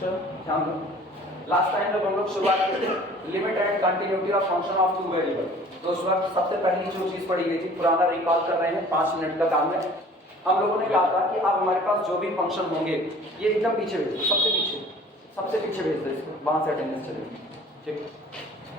चलो ध्यान दो, लास्ट टाइम जब हम लोग शुरुआत की थी limit and continuity of function of two variable, तो उस वक्त सबसे पहली जो चीज पढ़ी गई थी, पुराना रिकॉल कर रहे हैं, 5 मिनट का काम है। हम लोगों ने कहा था कि अब हमारे पास जो भी फंक्शन होंगे ये एकदम पीछे भेज दो, सबसे पीछे भेज दो इसको, वहां से अटेंडेंस चलेगी। ठीक,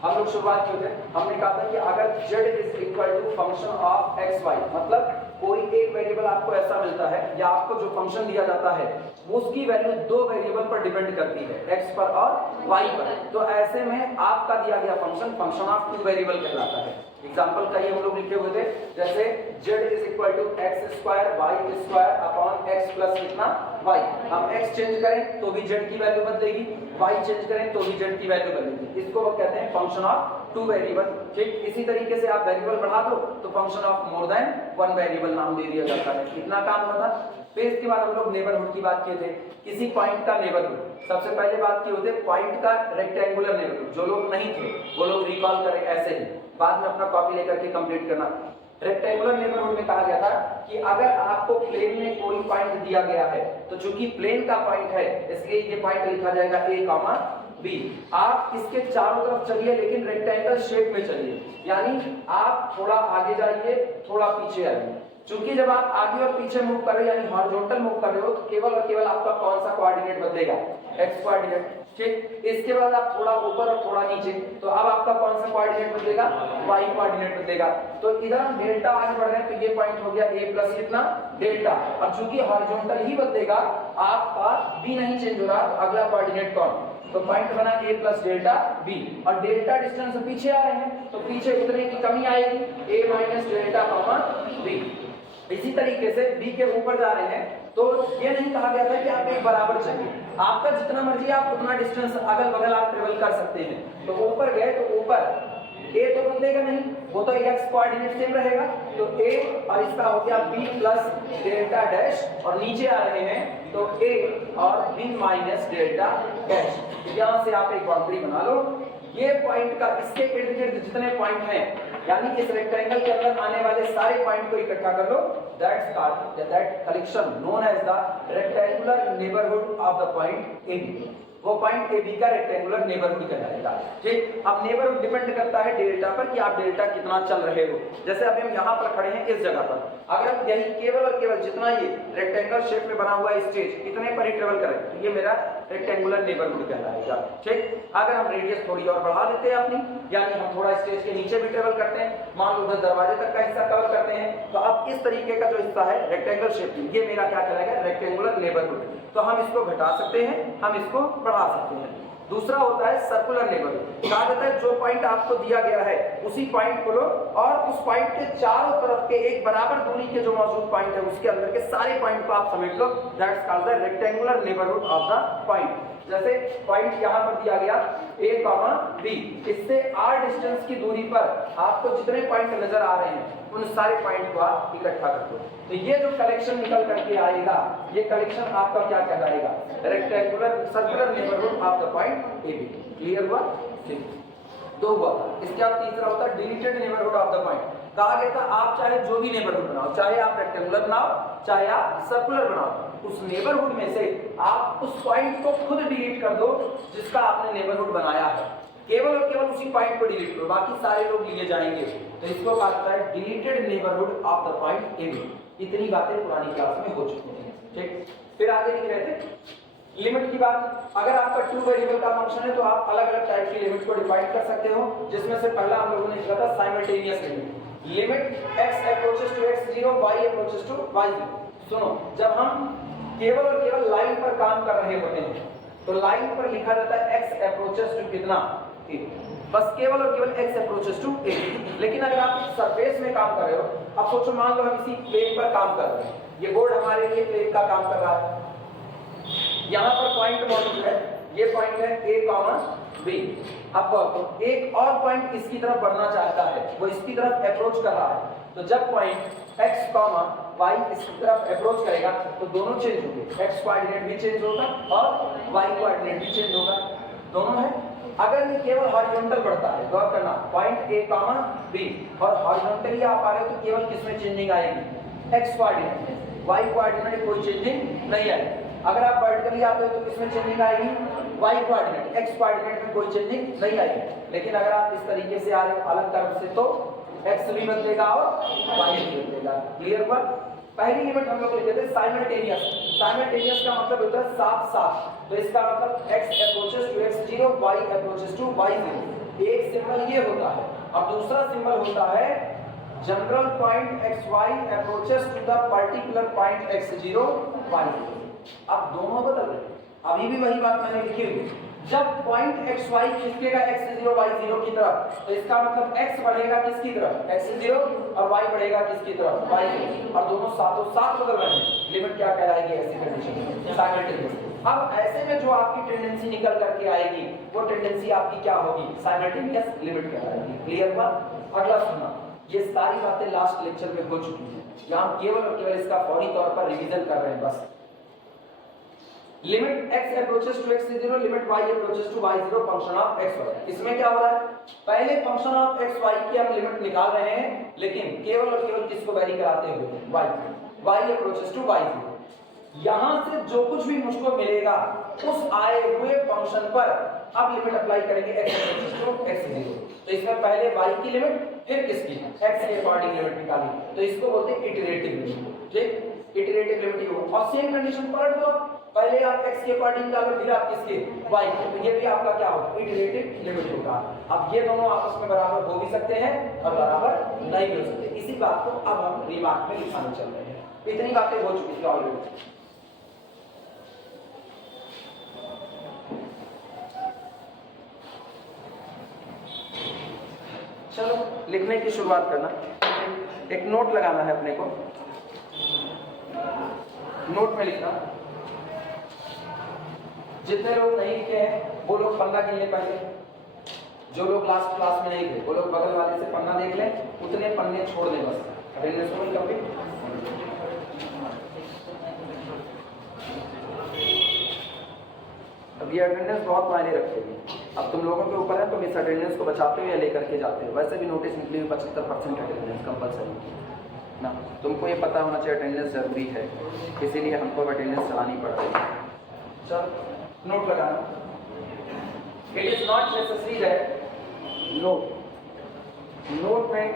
हम लोग शुरुआत की थे, हमने कहा था कि अगर z is equal to function of x Y, मतलब कोई एक वेरिएबल आपको ऐसा मिलता है या आपको जो फंक्शन दिया जाता है उसकी वैल्यू दो वेरिएबल पर डिपेंड करती है, x पर और y पर, तो ऐसे में आपका दिया गया function function of two variable कहलाता है। एग्जांपल का ये हम लोग लिखे हुए थे, जैसे z is equal to X square Y square upon X plus कितना y। हम x चेंज करें तो भी z की वैल्यू बदलेगी, y चेंज करें तो भी z की वैल्यू बदलेगी, इसको वो कहते हैं फंक्शन ऑफ टू वेरिएबल। ठीक, इसी तरीके से आप वेरिएबल बढ़ा दो तो function of more than one variable नाम दे दिया जाता है। कितना काम होता है। फिर इसके बाद हम लोग नेबरहुड की बात किए थे, किसी पॉइंट का नेबरहुड। सबसे पहले बात की होती है पॉइंट का रेक्टेंगुलर नेबरहुड, जो लोग नहीं थे वो लोग रिकॉल करें ऐसे ही, बाद में अपना कॉपी लेकर के कंप्लीट करना। रेक्टेंगुलर नेबरहुड में कहा गया था कि अगर आपको प्लेन में कोई पॉइंट दिया गया है तो चूंकि प्लेन का पॉइंट है इसलिए ये पॉइंट लिखा जाएगा a कॉमा b। आप इसके चारों तरफ चलिए लेकिन रेक्टेंगल शेप में चलिए, यानी आप थोड़ा आगे जाइए थोड़ा पीछे आइए। चूंकि जब आप आगे और पीछे मूव कर रहे हो यानी हॉरिजॉन्टल मूव कर रहे हो तो केवल और केवल आपका कौन सा कोऑर्डिनेट बदलेगा, x कोऑर्डिनेट। ठीक, इसके बाद आप थोड़ा ऊपर और थोड़ा नीचे तो अब आपका कौन सा कोऑर्डिनेट बदलेगा, y कोऑर्डिनेट बदलेगा। तो इधर हम डेल्टा आगे बढ़ रहे हैं तो ये पॉइंट हो गया a प्लस कितना डेल्टा, और चूंकि हॉरिजॉन्टल ही बदलेगा आपका b नहीं चेंज हो रहा, तो अगला कोऑर्डिनेट कौन, तो पॉइंट बना a प्लस डेल्टा b, और डेल्टा डिस्टेंस से पीछे आ रहे हैं तो पीछे उतने की कमी आएगी a minus delta comma b। इसी तरीके से b के ऊपर जा रहे हैं तो ये नहीं कहा गया था कि आप एक बराबर चलिए, आपका जितना मर्जी आप उतना डिस्टेंस अगल बगल आप ट्रेवल कर सकते हैं। तो ऊपर गए तो ऊपर a तो बदलेगा नहीं, वो तो x कोऑर्डिनेट सेम रहेगा, तो a और इसका हो गया b प्लस डेल्टा डैश, और नीचे आ रहे हैं तो a और b माइनस डेल्टा डैश। यहाँ से आप एक बाउंड्री बना लो, ये पॉइंट का इसके इर्द गिर्द जितने पॉइंट हैं यानी इस रेक्टेंगल के अंदर आने वाले सारे पॉइंट को इकट्ठा कर लो, that's called that collection known as the rectangular neighbourhood of the point AB। वो पॉइंट AB का रेक्टेंगुलर नेबरहुड कहलाएगा। ठीक, अब नेबरहुड डिपेंड करता है डेल्टा पर कि आप डेल्टा कितना चल रहे हो। जैसे अभी हम यहाँ पर खड़े हैं इस जगह पर, अगर हम यही केवल और केवल जितना ये रेक्टेंगल शेप में बना हुआ स्टेज इतने पर ही ट्रेवल करें तो ये मेरा रेक्टेंगुलर नेबरहुड कहलाएगा। ठीक, अगर हम रेडियस थोड़ी और बढ़ा देते हैं अपनी, यानी हम थोड़ा स्टेज के नीचे भी ट्रेवल करते हैं, मान लो उधर दरवाजे तक का हिस्सा कवर करते हैं, तो अब इस तरीके का जो हिस्सा है रेक्टेंगल शेप में ये मेरा क्या कहलाएगा, रेक्टेंगुलर नेबरहुड। तो हम इसको घटा सकते हैं, हम इसको बढ़ा सकते हैं। दूसरा होता है सर्कुलर नेबरहुड, कहा जाता है जो पॉइंट आपको दिया गया है उसी पॉइंट को लो और उस पॉइंट के चारों तरफ के एक बराबर दूरी के जो मौजूद पॉइंट है उसके अंदर के सारे पॉइंट को आप समेट लो, that's called the rectangular neighbourhood of the point. जैसे पॉइंट यहाँ पर दिया गया a कॉमा b, इससे r डिस्टेंस की दूरी पर आपको जितने पॉइंट नजर आ रहे हैं उन सारे पॉइंट को आप इकट्ठा कर दो, तो ये जो कलेक्शन निकल करके आएगा ये कलेक्शन आपका क्या कहलाएगा, rectangular circular neighbourhood of the point AB। Clear हुआ? ठीक, दो हुआ था। इसके बाद तीसरा होता है deleted neighbourhood of the point. कहा गया था आप चाहे जो भी नेबरहुड बनाओ, चाहे आप रेक्टेंगुलर बनाओ चाहे आप सर्कुलर बनाओ, उस नेबरहुड में से आप उस पॉइंट को खुद डिलीट कर दो जिसका आपने नेबरहुड बनाया है, केवल और केवल उसी पॉइंट को डिलीट करो, बाकी सारे लोग लिए जाएंगे। तो इसको कहा जाता है deleted neighbourhood of the point AB। इतनी बातें पुरानी क्लास में हो चुकी हैं। ठीक, फिर आगे लिख रहे थे लिमिट की बात। अगर आपका टू वेरिएबल का फंक्शन है तो आप अलग अलग टाइप की लिमिट को डिफाइन कर सकते हो, जिसमें से पहला हम लोगों ने लिखा था simultaneous limit. Limit x approaches to x0 y approaches to y0। सुनो, जब हम केवल और केवल लाइन पर काम कर रहे होते हैं तो लाइन पर लिखा जाता है x अप्रोचेस टू कितना a, बस केवल और केवल x अप्रोचेस टू a। लेकिन अगर आप सरफेस में काम कर रहे हो, अब सोचो मान लो हम इसी प्लेन पर काम कर रहे हैं, ये बोर्ड हमारे लिए प्लेन का काम कर रहा है, यहाँ पर पॉइंट मौजूद है, ये पॉइंट है a कॉमा b। अब तो एक और पॉइंट इसकी तरफ बढ़ना चाहता है, वो इसकी तरफ अप्रोच कर रहा है, तो जब पॉइंट x कॉमा y इसकी तरफ अप्रोच करेगा तो दोनों चेंज होंगे, x कोऑर्डिनेट भी चेंज होगा और y कोऑर्डिनेट भी चेंज होगा, दोनों है। अगर ये केवल हॉरिजॉन्टल बढ़ता है, गौर करना, पॉइंट a कॉमा b और हॉरिजॉन्टली आप आ रहे हो तो केवल किसमें चेंजिंग आएगी, x कोऑर्डिनेट में, y कोऑर्डिनेट कोई चेंजिंग नहीं आएगी। अगर आप वर्टिकली आते हो तो किसमें चेंजिंग आएगी, y कोऑर्डिनेट, x कोऑर्डिनेट में कोई चेंजिंग नहीं आएगी। लेकिन अगर आप इस तरीके से आ रहे हो अलग तरफ से तो x भी बदलेगा और y भी बदलेगा। क्लियर हुआ? पहली लिमिट हम लोग लिखे थे साइमल्टेनियस। साइमल्टेनियस का मतलब होता है साथ साथ, तो इसका मतलब x approaches to x0, y approaches to y0। एक सिंबल ये होता है और दूसरा सिंबल होता है general point xy approaches to the particular point x0, y0। अब दोनों बदल रहे हैं, अभी भी वही बात मैंने लिखी हुई। जब पॉइंट xy खिसकेगा x0 y0 की तरफ तो इसका मतलब x बढ़ेगा किसकी तरफ, x0, और y बढ़ेगा किसकी तरफ, y0, और दोनों साथों साथ बदल रहे हैं। लिमिट क्या कहलाएगी ऐसी कंडीशन में, साइमल्टेनियस। अब ऐसे में जो आपकी टेंडेंसी निकल करके आएगी वो टेंडेंसी आपकी क्या होगी, साइमल्टेनियस लिमिट कहलाएगी। क्लियर हुआ? अगला सुनना, ये सारी बातें लास्ट लेक्चर में हो चुकी हैं, यहाँ हम केवल और केवल इसका फौरी तौर पर रिवीजन कर रहे हैं बस। Limit x approaches to x0, limit y approaches to y0, function of xy। इसमें क्या हो रहा है, पहले फंक्शन ऑफ xy की हम लिमिट निकाल रहे हैं, लेकिन केवल और केवल किसको वैरी कराते हुए, y अप्रोचेस टू y0। यहां से जो कुछ भी मुझको मिलेगा उस आए हुए फंक्शन पर अब लिमिट अप्लाई करेंगे x अप्रोचेस टू x0। तो इसमें पहले y की लिमिट फिर किसकी, x के अकॉर्डिंग लिमिट निकाली, तो इसको बोलते हैं इटरेटिव लिमिट। ठीक, इटरेटिव लिमिट हो। और सेम कंडीशन पलट दो, पहले आप x के अकॉर्डिंग निकालो फिर आप किसके, y के, तो ये भी आपका क्या होगा, इटरेटिव लिमिट होगा। अब ये दोनों आपस में बराबर हो भी सकते हैं और बराबर नहीं भी हो सकते। इसी बात को अब हम रिमार्क में लिखाने चल रहे हैं। इतनी बातें हो चुकी थी ऑलरेडी। चलो लिखने की शुरुआत करना। एक नोट लगाना है अपने को, नोट में लिखना। जितने लोग नहीं लिखे हैं वो लोग पन्ना गिन लें पहले, जो लोग लास्ट क्लास में नहीं थे वो लोग बगल वाले से पन्ना देख लें, उतने पन्ने छोड़ दें बस। अटेंडेंस को कंप्लीट। अब ये अटेंडेंस बहुत मायने रखेगी। अब तुम लोगों के ऊपर है तुम इस अटेंडेंस को बचाते हो या लेकर के जाते हो। वैसे भी नोटिस निकली हुई 75% अटेंडेंस कंपलसरी ना, तुमको ये पता होना चाहिए अटेंडेंस जरूरी है, इसीलिए हमको अटेंडेंस चलानी पड़ रही है। चल नोट लगाना। It is not necessary that, note में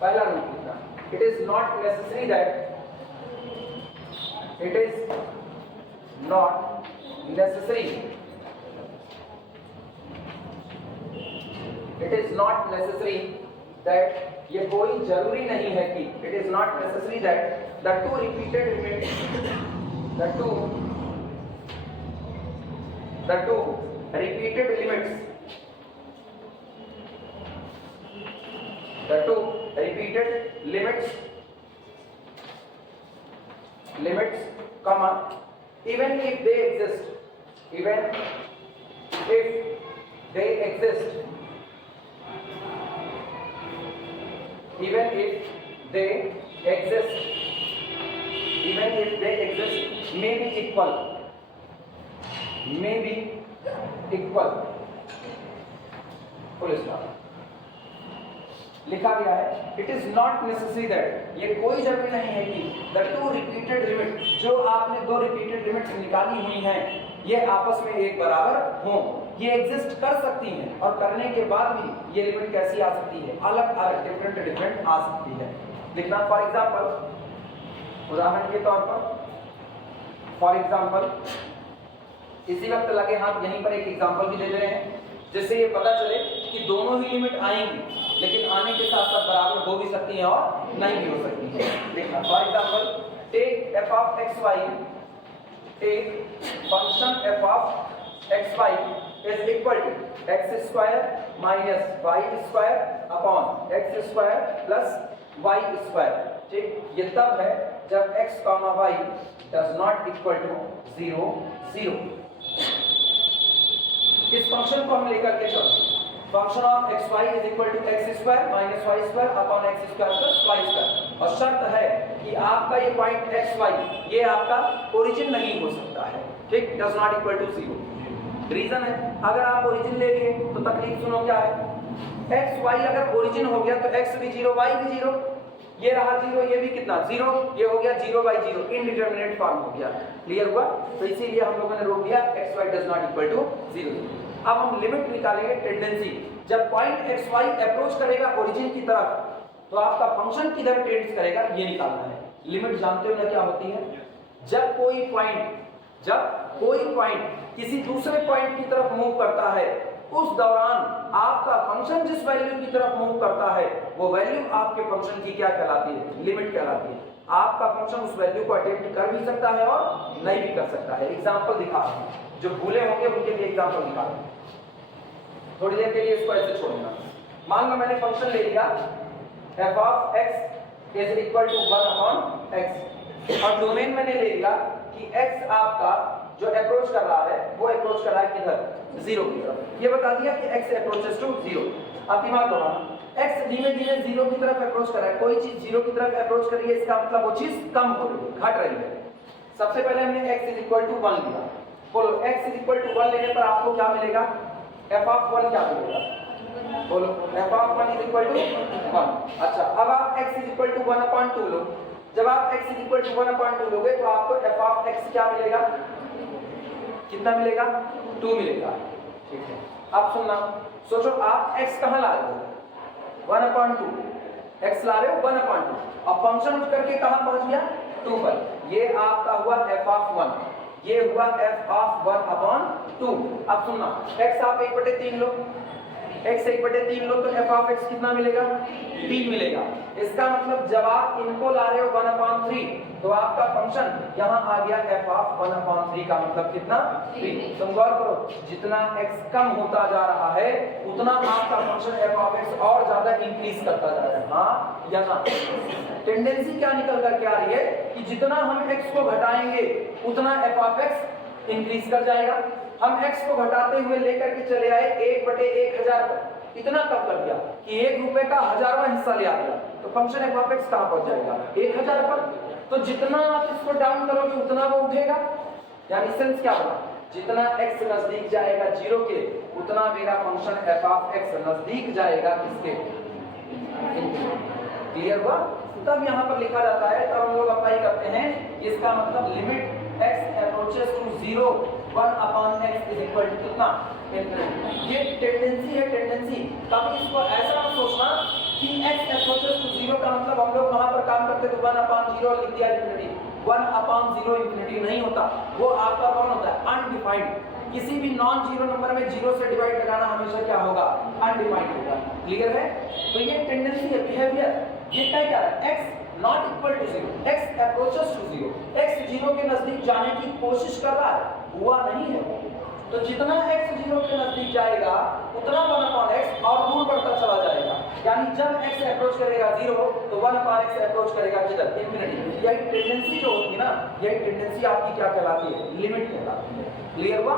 पहला नोट लिखना, it is not necessary that, it is not necessary, it is not necessary that, ये कोई जरूरी नहीं है कि, it is not necessary that the two repeated limits, the two repeated limits, the two repeated limits comma, even if they exist, even if they exist, even if they exist, even if they exist, may be equal, may be equal, full stop लिखा गया है। It is not necessary that, ये कोई जरूरी नहीं है कि the two repeated limit, जो आपने दो रिपीटेड लिमिट्स निकाली हुई हैं ये आपस में एक बराबर हों। ये एग्जिस्ट कर सकती हैं और करने के बाद भी ये लिमिट कैसी आ सकती है, अलग अलग डिफरेंट आ सकती है। लिखना फॉर एग्जाम्पल, उदाहरण के तौर पर, फॉर एग्जाम्पल, इसी वक्त लगे हाथ यहीं पर एक एग्जाम्पल भी दे दे रहे हैं जिससे ये पता चले कि दोनों ही लिमिट आएंगी, लेकिन आने के साथ साथ बराबर हो भी सकती हैं और नहीं भी हो सकती है। देखना for example, take F of x Y, take function F of x Y is equal to X square minus Y square upon x square plus Y square. ठीक, ये तब है जब x, y does not equal to 0, 0। इस function को हम लेकर के चलते हैं। Function of x Y is equal to X square minus Y square upon x square plus Y square, और शर्त है कि आपका ये पॉइंट एक्स वाई ये आपका ओरिजिन नहीं हो सकता है। ठीक, does not equal to 0। Reason है, अगर आप ओरिजिन ले लिए तो तकलीफ सुनो क्या है, एक्स वाई अगर ओरिजिन हो गया तो एक्स भी 0 वाई भी 0, ये रहा 0, ये भी कितना 0, ये हो गया 0/0, इनडिटरमिनेट फॉर्म हो गया। क्लियर हुआ? तो इसीलिए हम लोगों ने रोक दिया xy does not equal to 0। अब हम लिमिट निकालेंगे टेंडेंसी। जब पॉइंट xy अप्रोच करेगा ओरिजिन की तरफ तो आपका फंक्शन किधर टेंड्स करेगा ये निकालना है। लिमिट जानते हो ना क्या होती है? जब कोई पॉइंट किसी दूसरे पॉइंट की तरफ मूव करता है उस दौरान आपका फंक्शन जिस वैल्यू की तरफ मूव करता है वो वैल्यू आपके फंक्शन की क्या कहलाती है? लिमिट कहलाती है। आपका फंक्शन उस वैल्यू को अटेम्प्ट कर भी सकता है और नहीं भी कर सकता है। एग्जांपल दिखा रहा हूं, जो भूले होंगे उनके लिए एग्जांपल दिखा रहा हूं। थोड़ी देर के लिए इसको ऐसे छोड़ूंगा। मान लो मैंने फंक्शन ले लिया f of x is equal to 1/x और डोमेन मैंने ले लिया कि x आपका जो अप्रोच कर रहा है वो अप्रोच कर रहा है किधर? 0 की तरफ। ये बता दिया कि x अप्रोचेस टू 0। अब दिमाग लगाना, x धीमे धीमे 0 की तरफ अप्रोच कर रहा है। कोई चीज 0 की तरफ अप्रोच कर रही है इसका मतलब वो चीज कम हो रही है, घट रही है। सबसे पहले हमने x इज इक्वल टू 1 लिया। बोलो x इज इक्वल टू 1 लेने पर आपको क्या मिलेगा? f of 1 क्या मिलेगा? बोलो f of 1 is equal to 1। अच्छा, अब आप x इज इक्वल टू 1/2 लो। जब आप x इज इक्वल टू 1/2 लोगे तो आपको f of x क्या मिलेगा? कितना मिलेगा? 2 मिलेगा। ठीक है, अब सुनना, सोचो आप x कहां ला रहे हो? 1/2 x ला रहे हो 1/2 और फंक्शन उठ करके कहां पहुंच गया? 2 पर। ये आपका हुआ f of 1, ये हुआ f of 1/2। अब सुनना, x आप 1/3 लो, x 1/3 लो तो f of x कितना मिलेगा? 3 मिलेगा। इसका मतलब जब आप इनको ला रहे हो 1/3 तो आपका फंक्शन यहाँ आ गया f of 1/3 का मतलब कितना? 3। तुम गौर करो, जितना x कम होता जा रहा है उतना आपका फंक्शन f of x और ज्यादा इंक्रीज करता जा रहा है। हाँ या ना? टेंडेंसी क्या निकल कर के आ रही है कि जितना हम x को घटाएंगे उतना f of x इंक्रीज कर जाएगा। हम x को घटाते हुए लेकर के चले आए 1/1000 पर, इतना कम कर दिया कि 1 रुपए का 1000वां हिस्सा ले आ गया, तो फंक्शन f of x कहां पहुंच जाएगा? 1000 पर। तो जितना आप इसको डाउन करोगे उतना वो उठेगा। यानी सेंस क्या होगा? जितना x नजदीक जाएगा 0 के उतना मेरा फंक्शन f of x नजदीक जाएगा किसके? क्लियर हुआ? तब यहाँ पर लिखा जाता है, तब हम लोग अप्लाई करते हैं, इसका मतलब limit x approaches to 0 1/x is equal to कितना? ये टेंडेंसी है, टेंडेंसी। कभी इसको ऐसा मत सोचना कि x अप्रोचेस टू 0 का मतलब हम लोग वहां पर काम करते तो 1/0 लिख दिया इंफिनिटी। 1/0 इंफिनिटी नहीं होता, वो आपका कौन होता है? अनडिफाइंड। किसी भी नॉन जीरो नंबर में 0 से डिवाइड लगाना हमेशा क्या होगा? अनडिफाइंड होगा। क्लियर है? तो ये टेंडेंसी है, बिहेवियर। ये क्या है? x not equal to 0, x approaches to 0, x 0 के नजदीक जाने की कोशिश कर रहा है, हुआ नहीं है। तो जितना x 0 के नजदीक जाएगा उतना 1/x और दूर बढ़ता चला जाएगा। यानी जब x अप्रोच करेगा 0 तो 1/x अप्रोच करेगा किधर? इंफिनिटी। यही टेंडेंसी जो होती है ना, यही टेंडेंसी आपकी क्या कहलाती है? लिमिट कहलाती है। क्लियर हुआ?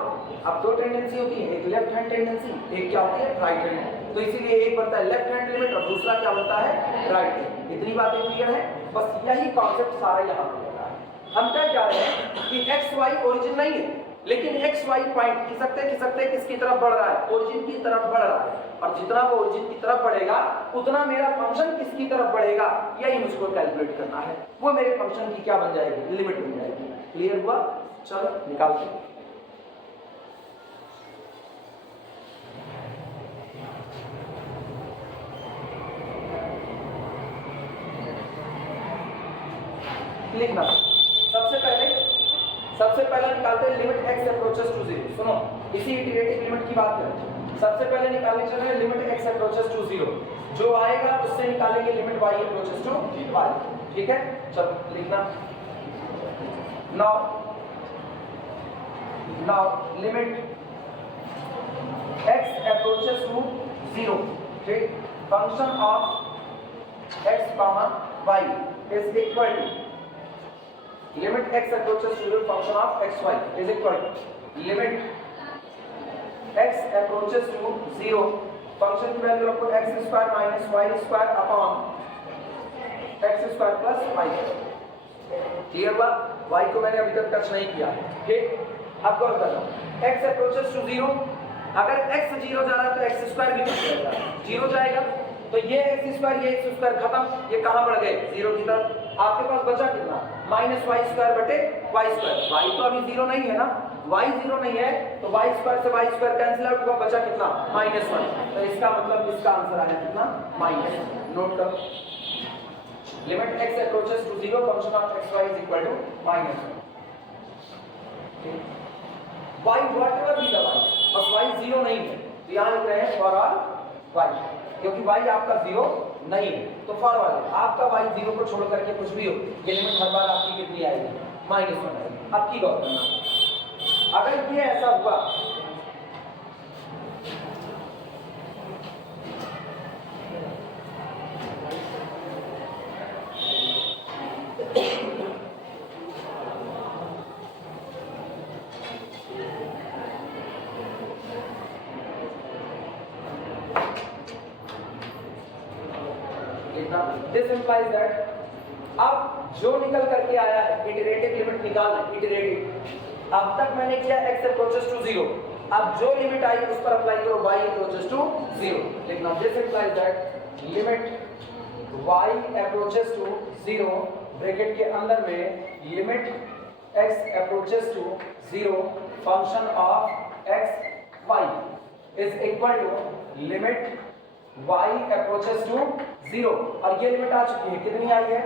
अब दो टेंडेंसी होती है, एक लेफ्ट हैंड टेंडेंसी, एक क्या होती है? Right hand. तो इसीलिए एक बनता है लेफ्ट हैंड लिमिट और दूसरा क्या बनता है? Right hand. इतनी बातें क्लियर है? बस यही कॉन्सेप्ट सारा यहाँ पे होता है। हम क्या कह रहे हैं कि एक्स वाई ओरिजिन नहीं है, लेकिन एक्स वाई पॉइंट खिसकते किसकी तरफ बढ़ रहा है? ओरिजिन की तरफ बढ़ रहा है। और जितना वो ओरिजिन की तरफ बढ़ेगा उतना मेरा फंक्शन किसकी तरफ बढ़ेगा, यही मुझको कैलकुलेट करना है। वो मेरे फंक्शन की क्या बन जाएगी? लिमिट बन जाएगी। क्लियर हुआ? चलो निकालते हैं। लिखना, सबसे पहले निकालते हैं लिमिट x अप्रोचेस टू 0। सुनो, इसी इटरेटिव लिमिट की बात करें। सबसे पहले निकालने चल रहे हैं लिमिट x अप्रोचेस टू 0। जो आएगा उससे निकालेंगे limit y approaches to y। ठीक है, चलो लिखना। Now limit x approaches to 0, ठीक, function of x, y is equal to limit x approaches to 0 function of xy is equal to limit x approaches to 0 function की value रखो x square minus y square upon x square plus y। Clear हुआ? y को मैंने अभी तक touch नहीं किया। ठीक, अब गौर करना, x approaches to 0, अगर x 0 जा रहा है तो x square भी 0 जाएगा। तो ये एक्स स्क्वायर खत्म, ये कहां बढ़ गए 0 की तरफ। आपके पास बचा कितना माइनस वाई स्क्वायर बटे वाई स्क्वायर। वाई तो अभी 0 नहीं है ना, वाई 0 नहीं है तो वाई स्क्वायर से वाई स्क्वायर कैंसिल आउट हुआ, बचा कितना -1। तो इसका मतलब इसका आंसर आया कितना माइनस। नोट करो limit x approaches to 0 function of xy is equal to -1। y whatever be the y, बस y 0 नहीं है तो यहां लिख रहे हैं फॉर ऑल y, क्योंकि y आपका 0 नहीं है तो फॉर वाले आपका y 0 को छोड़ करके कुछ भी हो, ये लिमिट हर बार आपकी कितनी आएगी -1 आएगी। अब की गौर करना, अगर ये ऐसा हुआ दिस इंप्लाइज दैट अब जो निकल करके आया है इटरेटिव लिमिट निकालना, इटरेटिव अब तक मैंने किया x अप्रोचेस टू 0, अब जो लिमिट आई उस पर अप्लाई करो y अप्रोचेस टू 0 लिखना। This implies that limit y approaches to 0 bracket के अंदर में limit x approaches to 0 function of x y is equal to limit y approaches to 0, और ये लिमिट आ चुकी है, कितनी आई है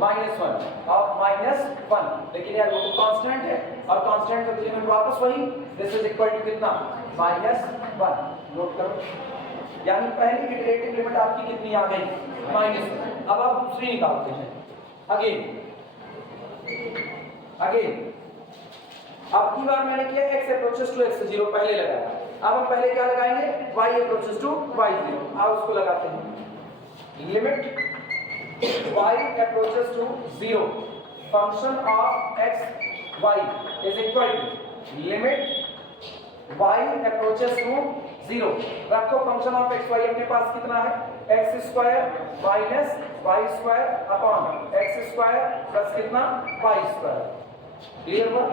-1 ऑफ -1, लेकिन यार वो तो कांस्टेंट है और कांस्टेंट का लिमिट वापस वही, दिस इज इक्वल टू कितना -1। नोट करो यानी पहली इटरेटिव लिमिट आपकी कितनी आ गई -1। अब आप दूसरी निकालते हैं अगेन अब की बार मैंने किया x अप्रोचेस टू x0 पहले लगाया, अब हम पहले क्या लगाएंगे y अप्रोचेस टू y0। आप उसको लगाते हैं limit y approaches to 0 function of x y is equal to limit y approaches to 0। रखो फंक्शन ऑफ x y अपने पास कितना है x square minus y square upon x square plus कितना y square. Clear हुआ?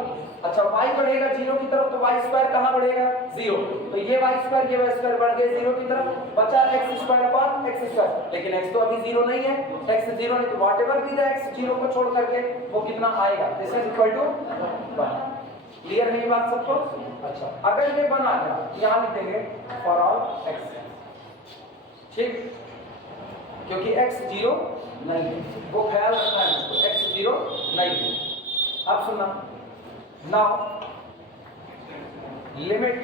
अच्छा y बढ़ेगा 0 की तरफ तो y स्क्वायर कहां बढ़ेगा 0, तो ये y स्क्वायर बढ़ गए 0 की तरफ, बचा x square upon x square, लेकिन x तो अभी 0 नहीं है, x 0 नहीं तो व्हाटएवर भी द x 0 को छोड़ करके वो कितना आएगा, this is equal to 1। Clear है ये बात सबको? अच्छा अगर ये 1 आ गया यहां लिखेंगे फॉर ऑल x, ठीक, क्योंकि x 0 नहीं है, वो ख्याल रखना है इसको, x 0 नहीं है। अब सुनना नाउ लिमिट,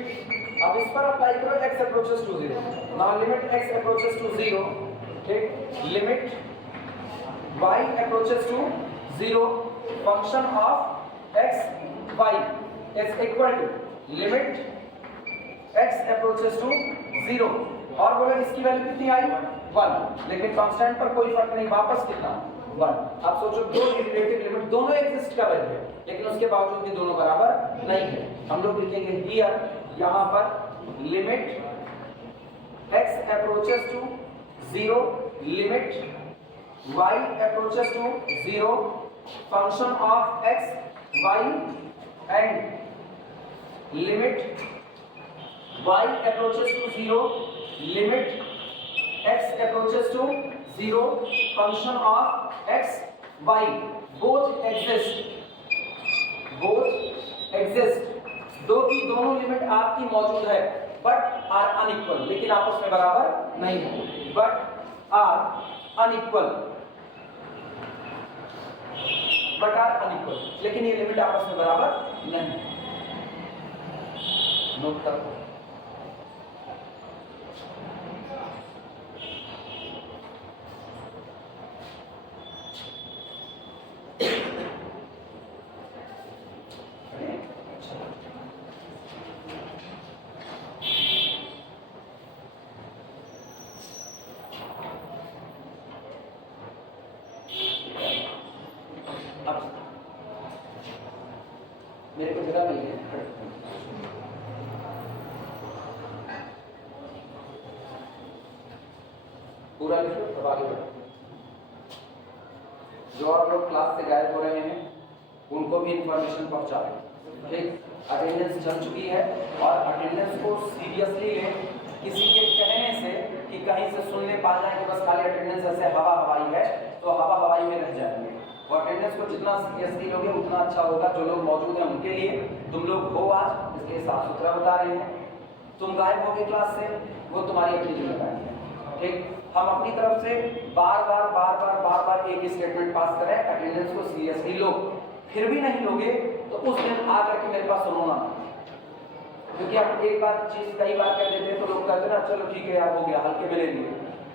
अब इस पर अप्लाई करो x approaches to 0। Now limit x approaches to 0, ठीक, limit y approaches to 0 function of x y is equal to limit x approaches to 0, और बोले इसकी वैल्यू कितनी आई 1, लेकिन कांस्टेंट पर कोई फर्क नहीं, वापस कितना 1। आप सोचो दो इटरेटिव लिमिट दोनों एग्जिस्ट कर रहे हैं लेकिन उसके बावजूद भी दोनों बराबर नहीं है। हम लोग लिखेंगे हियर यहां पर limit x approaches to 0 limit y approaches to 0 function of x y and limit y approaches to 0 limit x approaches to 0 function of x y both exist, दो की दोनों लिमिट आपकी मौजूद है बट आर अनइक्वल, लेकिन आपस में बराबर नहीं है, बट आर अनइक्वल, लेकिन ये लिमिट आपस में बराबर नहीं है। नोट करो मेरे को जगह मिल गई, पूरा लिखो तब आगे बढ़ो। जो और लोग क्लास से गायब हो रहे हैं उनको भी इंफॉर्मेशन पहुंचा दें, ठीक। अटेंडेंस चल चुकी है और अटेंडेंस को सीरियसली लें, किसी के कहने से कि कहीं से सुनने पा जाए कि बस खाली अटेंडेंस ऐसे हवा हवाई है, तो हवा हवाई में रह जाएंगे। और अटेंडेंस को जितना सीरियसली लोगे उतना अच्छा होगा। जो लोग मौजूद हैं उनके लिए, तुम लोग हो आज, इसलिए साफ सुथरा बता रहे हैं। तुम गायब हो गए क्लास से, वो तुम्हारी अपनी जिम्मेदारी है। ठीक, हम अपनी तरफ से बार बार एक स्टेटमेंट पास करें, अटेंडेंस को सीरियसली लो। फिर भी नहीं लोगे तो उस दिन आकर के मेरे पास सुनो ना, क्योंकि आप एक बार चीज कई बार कह देते हैं तो लोग कहते हैं ना चलो ठीक है यार हो गया, हल्के में ले लिए,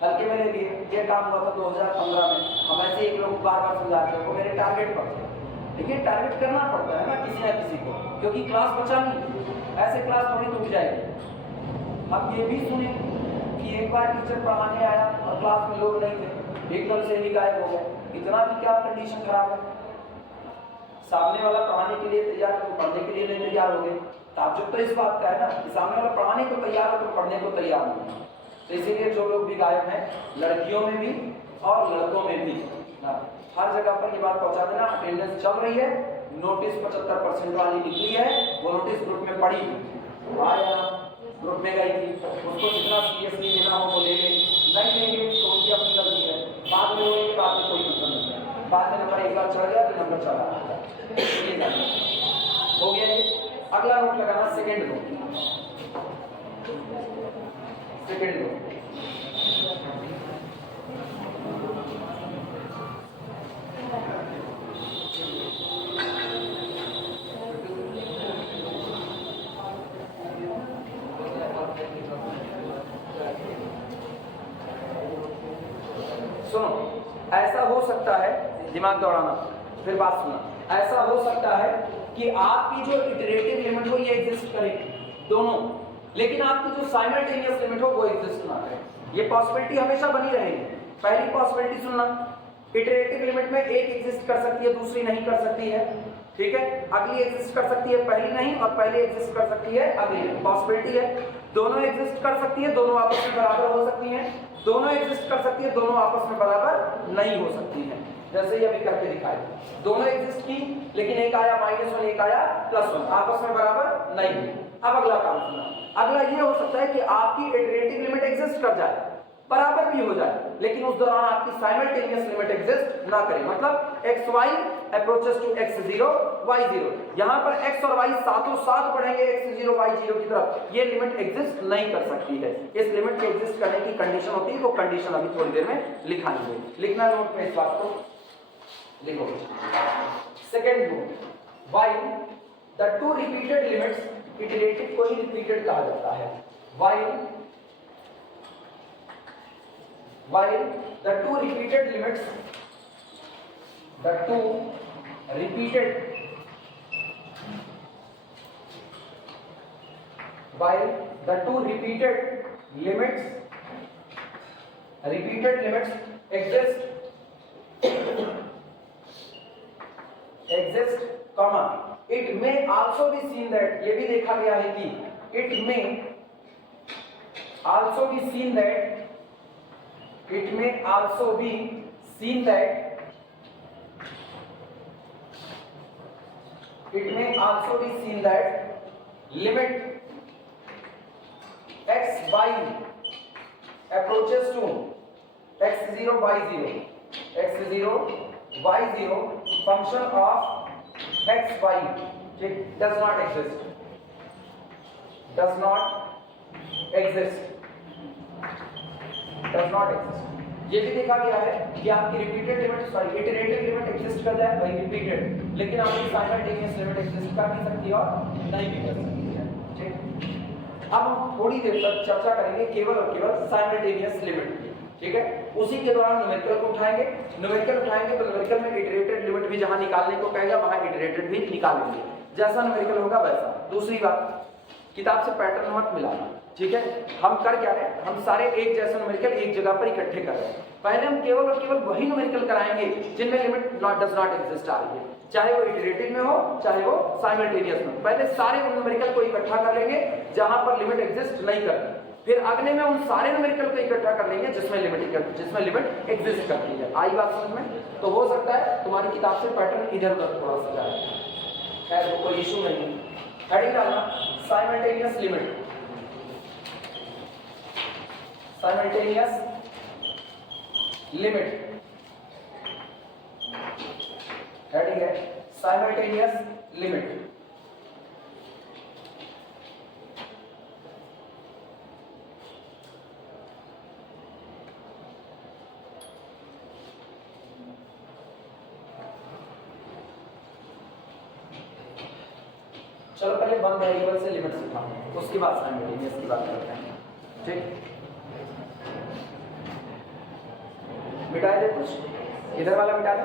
हल्के में ले लिए। ये काम हुआ था 2015 में, हम ऐसे एक लोग बार समझाते हैं, वो मेरे टारगेट पर थे। देखिए टारगेट करना पड़ता है ना किसी को, क्योंकि क्लास बचा नहीं, ऐसे क्लास थोड़ी टूट जाएगी। अब ये भी सुने कि एक बार टीचर पढ़ाने आया और क्लास में लोग नहीं थे, एकदम से ही गायब हो गए। इतना भी क्या कंडीशन खराब है? सामने वाला पढ़ाने के लिए तैयार है, तो पढ़ने के लिए नहीं तैयार हो गए। ताज्जुब तो इस बात का है ना कि सामने वाला पढ़ाने को तैयार है तो पढ़ने को तैयार नहीं। तो इसीलिए जो लोग भी गायब हैं, लड़कियों में भी और लड़कों में भी, हर जगह पर ये बात पहुंचा देना, अटेंडेंस चल रही है, नोटिस 75% वाली निकली है, वो नोटिस ग्रुप में पड़ी आया, ग्रुप में गई थी, उसको जितना सीरियसली लेना हो वो ले ले, नहीं लेंगे तो उनकी अपनी गलती है। बाद में होने के बाद में कोई मतलब नहीं है, बाद में नंबर एक बार चढ़ गया तो नंबर चढ़ा हो गया। अगला नोट लगाना, सेकेंड नोट। सेकेंड नोट सुनो, ऐसा हो सकता है, दिमाग दौड़ाना, फिर बात सुनना। ऐसा हो सकता है कि आपकी जो इटरेटिव लिमिट हो ये एग्जिस्ट करे दोनों, लेकिन आपकी जो साइमल्टेनियस लिमिट हो वो एग्जिस्ट ना करे। ये पॉसिबिलिटी हमेशा बनी रहेगी। पहली पॉसिबिलिटी सुनना, इटरेटिव लिमिट में एक एग्जिस्ट कर सकती है, दूसरी नहीं कर सकती है। ठीक है, अगली एग्जिस्ट कर सकती है, पहली नहीं, और पहली एग्जिस्ट कर सकती है, अगली पॉसिबिलिटी है। दोनों एग्जिस्ट कर सकती है, दोनों आपस में बराबर हो सकती हैं। दोनों एग्जिस्ट कर सकती है, दोनों आपस में बराबर नहीं हो सकती हैं। जैसे ये अभी करके दिखाए, दोनों एग्जिस्ट की, लेकिन एक आया -1 एक आया +1, आपस में बराबर नहीं। अब अगला काम सुना, अगला ये हो सकता है कि आपकी इटरेटिव लिमिट एग्जिस्ट कर जाए, बराबर भी हो जाए, लेकिन उस दौरान आपकी साइमल्टेनियस लिमिट एग्जिस्ट ना करे। मतलब xy approaches to x0 y0, यहां पर x और y साथों साथ बढ़ेंगे x0 y0 की तरफ, ये लिमिट एग्जिस्ट नहीं कर सकती है। इस लिमिट के एग्जिस्ट करने की कंडीशन होती है, वो कंडीशन अभी थोड़ी देर में लिखाएंगे। लिखना नोट में इस बात को लिखो। Second note, while the two repeated limits, iterative को ही रिपीटेड कहा जाता है। while the two repeated limits, the two repeated, while the two repeated limits exist, comma, it may also be seen that, ये भी देखा गया है कि it may also be seen that limit x y approaches to x0 y0 function of x y, it does not exist, ये भी देखा गया है कि आपकी repeated limit, sorry iterative limit exist कर जाए भाई रिपीटेड, लेकिन आपकी साइमल्टेनियस लिमिट एग्जिस्ट कर भी सकती है और नहीं भी कर सकती है। ठीक, अब हम थोड़ी देर तक चर्चा करेंगे केवल और केवल साइमल्टेनियस लिमिट की। ठीक है, उसी के दौरान न्यूमेरिकल को उठाएंगे तो न्यूमेरिकल में इटरेटेड लिमिट भी जहां निकालने को कहेगा वहां इटरेटेड भी निकालेंगे, जैसा न्यूमेरिकल होगा वैसा। दूसरी बात, किताब से पैटर्न मत मिलाना। ठीक है, हम कर क्या रहे हैं, हम सारे एक जैसे न्यूमेरिकल एक जगह पर इकट्ठे कर रहे हैं। पहले हम केवल और केवल वही न्यूमेरिकल कराएंगे जिनमें लिमिट डज नॉट एग्जिस्ट आ रही है, चाहे वो इटरेटिव में हो चाहे वो साइमल्टेनियस में। पहले सारे उन न्यूमेरिकल को इकट्ठा कर लेंगे जहां पर लिमिट एग्जिस्ट नहीं करती, फिर अगले में उन सारे न्यूमेरिकल को इकट्ठा कर लेंगे जिसमें लिमिट एग्जिस्ट करती है। आई बात समझ में? तो हो सकता है तुम्हारी किताब से पैटर्न इधर उधर थोड़ा सा जाए, खैर वो कोई इशू नहीं। हेडिंग डालना simultaneous limit, simultaneous limit, heading है साइमल्टेनियस लिमिट। चलो पहले वन वेरिएबल से लिमिट सिखाओ, उसके बाद साइमल्टेनियस की बात करते हैं। ठीक, मिटा दे कुछ, इधर वाला मिटा दे।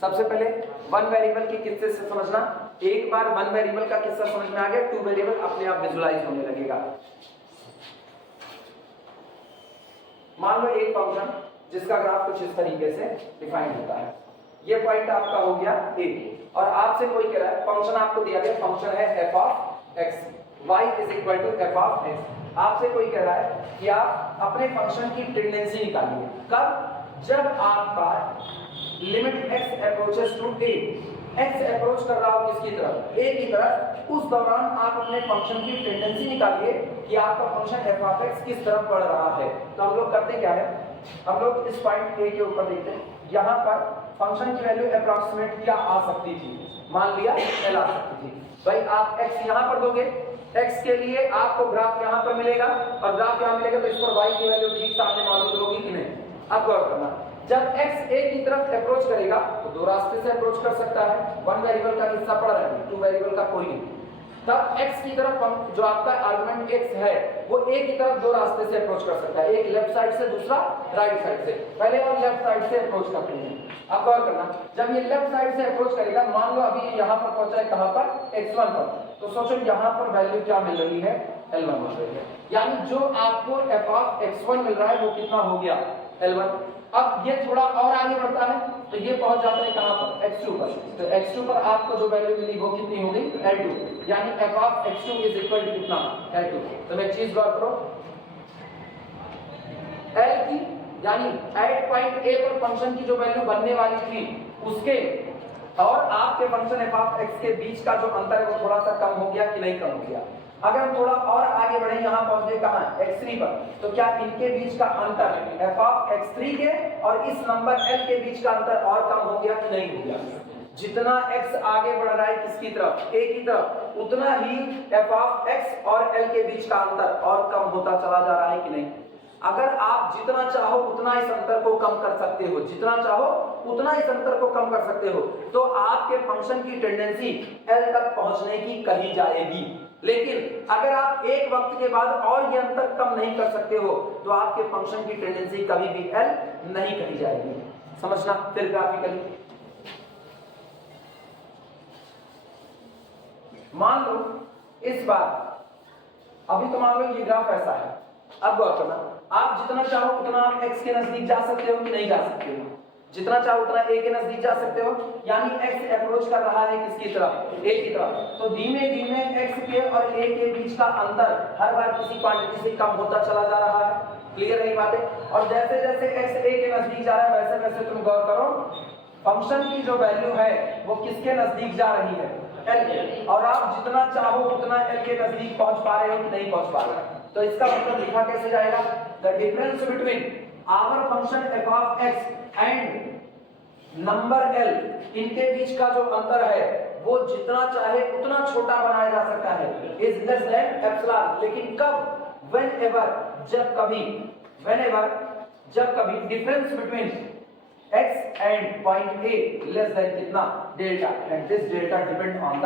सबसे पहले वन वेरिएबल के किस्से से समझना। एक बार वन वेरिएबल का किस्सा समझ में आ गया, टू वेरिएबल अपने आप विजुलाइज होने लगेगा। मान लो एक फंक्शन जिसका ग्राफ कुछ इस तरीके से डिफाइन होता है। ये पॉइंट आपका हो गया ए, और आपसे कोई कह रहा है फंक्शन आपको दिया गया, फंक्शन है f of x, y is equal to f of x। आपसे कोई कह रहा है कि आप अपने फंक्शन की टेंडेंसी निकालिए। कब? जब आपका limit x approaches to a, x approach कर रहा हो किसकी तरफ? a की तरफ। उस दौरान आप अपने फंक्शन की टेंडेंसी निकालिए कि आपका फंक्शन f ऑफ x किस तरफ बढ़ रहा है। तो हम लोग करते क्या है, हम लोग इस पॉइंट a के ऊपर देखते हैं। यहाँ पर फंक्शन की वैल्यू अप्रॉक्सीमेट क्या आ सकती थी? मान लिया l आ सकती थी। भाई आप x यहाँ पर दोगे, x के लिए आपको ग्राफ यहाँ पर मिलेगा और ग्राफ यहाँ मिलेगा, तो इस पर y की वैल्यू ठीक सामने मौजूद होगी कि नहीं? अब गौर करना, जब x a की तरफ अप्रोच करेगा तो दो रास्ते से अप्रोच कर सकता है। वन वेरिएबल का हिस्सा पड़ रहा है, टू वेरिएबल का कोई नहीं। तब x की तरफ जो आपका आर्गुमेंट x है वो a की तरफ दो रास्ते से अप्रोच कर सकता है, एक लेफ्ट साइड से, दूसरा राइट साइड से। पहले हम लेफ्ट साइड से अप्रोच करते हैं। अब गौर करना, जब ये लेफ्ट साइड से अप्रोच करेगा, मान लो अभी यहाँ पर पहुंचा है, कहाँ पर? x1 पर, तो सोचो यहाँ पर वैल्यू क्या मिल रही है? L1 मिल रही है। यानी जो आपको f ऑफ x1 मिल रहा है वो कितना हो गया? L1। अब ये थोड़ा और आगे बढ़ता है तो ये पहुंच जाता है कहां पर? x2 पर। तो x2 पर आपको जो वैल्यू मिली वो कितनी हो गई? L2। यानी f of x2 is equal to कितना? L2। तो मैं चीज गौर करो, L की यानी एट पॉइंट A पर फंक्शन की जो वैल्यू बनने वाली थी उसके और आपके फंक्शन f ऑफ x के बीच का जो अंतर है वो थोड़ा सा कम हो गया कि नहीं कम हो गया? अगर हम थोड़ा और आगे बढ़े, यहाँ पहुंच गए कहां? x3 पर, तो क्या इनके बीच का अंतर f ऑफ x3 के और इस नंबर l के बीच का अंतर और कम हो गया कि नहीं हो गया? जितना x आगे बढ़ रहा है किसकी तरफ? a की तरफ, उतना ही f ऑफ x और l के बीच का अंतर और कम होता चला जा रहा है कि नहीं? अगर आप जितना चाहो उतना इस अंतर को कम कर सकते हो, जितना चाहो उतना इस अंतर को कम कर सकते हो, तो आपके फंक्शन की टेंडेंसी L तक पहुंचने की कही जाएगी। लेकिन अगर आप एक वक्त के बाद और ये अंतर कम नहीं कर सकते हो तो आपके फंक्शन की टेंडेंसी कभी भी L नहीं कही जाएगी। समझना फिर ग्राफिकली। मान लो इस बार, अभी तो मान लो ये ग्राफ ऐसा है। अब गौर करना, आप जितना चाहो उतना आप x के नजदीक जा सकते हो कि नहीं जा सकते हो? जितना चाहो उतना a के नजदीक जा सकते हो। यानी x अप्रोच कर रहा है किसकी तरफ? a की तरफ। तो धीमे धीमे x के और a के बीच का अंतर हर बार किसी क्वांटिटी से कम होता चला जा रहा है। क्लियर है ये बातें? और जैसे जैसे x a के नजदीक जा रहा है वैसे वैसे तुम गौर करो फंक्शन की जो वैल्यू है वो किसके नजदीक जा रही है? L के। और आप जितना चाहो उतना L के नजदीक पहुंच पा रहे हो कि नहीं पहुंच पा रहे हो? तो इसका मतलब लिखा कैसे जाएगा? The difference between our function f of x and number L, इनके बीच का जो अंतर है वो जितना चाहे उतना छोटा बनाया जा सकता है, इज लेस देन एप्सिलॉन। लेकिन कब? व्हेनेवर, जब कभी difference between x and point A less than कितना? Delta. And this delta depend on the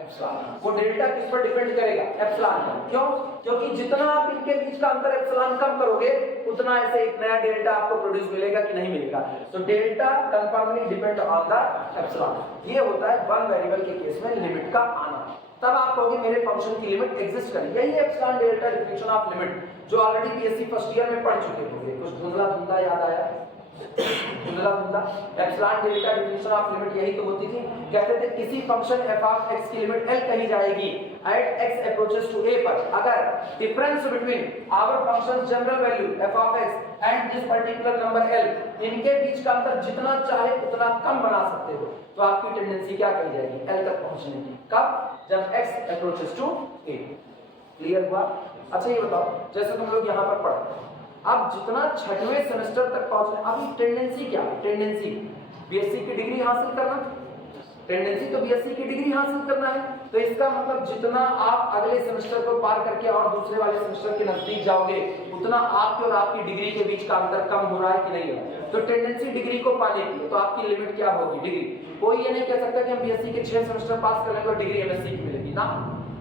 epsilon. वो डेल्टा किस पर डिपेंड करेगा? एप्सिलॉन पर। क्यों? क्योंकि जितना आप इनके बीच का अंतर एप्सिलॉन कम करोगे उतना ऐसे एक नया डेल्टा आपको प्रोड्यूस मिलेगा कि नहीं मिलेगा? तो delta कंफर्मली depend on the epsilon. ये होता है वन वेरिएबल के केस में लिमिट का आना। तब आप कहोगे मेरे फंक्शन की लिमिट एग्जिस्ट करेगी। यही epsilon delta definition of limit जो ऑलरेडी बीएससी फर्स्ट ईयर में पढ़ चुके होंगे। कुछ धुंधला याद आया? Epsilon delta definition of limit यही तो होती थी। कहते थे किसी फंक्शन f ऑफ x की लिमिट L कही जाएगी at x approaches to a पर अगर difference between our function general value f of x and this particular number l इनके बीच का अंतर जितना चाहे उतना कम बना सकते हो तो आपकी टेंडेंसी क्या कही जाएगी, l तक पहुंचने की। कब? जब x approaches to a। Clear हुआ? अच्छा ये बताओ, जैसे तुम लोग यहाँ पर पढ़ो, अब जितना छठवें सेमेस्टर तक पहुंचना, अभी टेंडेंसी क्या है? टेंडेंसी बीएससी की डिग्री हासिल करना, टेंडेंसी तो बीएससी की डिग्री हासिल करना है। तो इसका मतलब जितना आप अगले सेमेस्टर को पार करके और दूसरे वाले सेमेस्टर के नजदीक जाओगे उतना आपके और आपकी डिग्री के बीच का अंतर कम हो रहा है कि नहीं हो रहा है। तो टेंडेंसी डिग्री को पाने की, तो आपकी लिमिट क्या होगी? डिग्री। कोई ये नहीं कह सकता कि हम बीएससी के 6 सेमेस्टर पास कर लेंगे और डिग्री एमएससी की मिलेगी ना,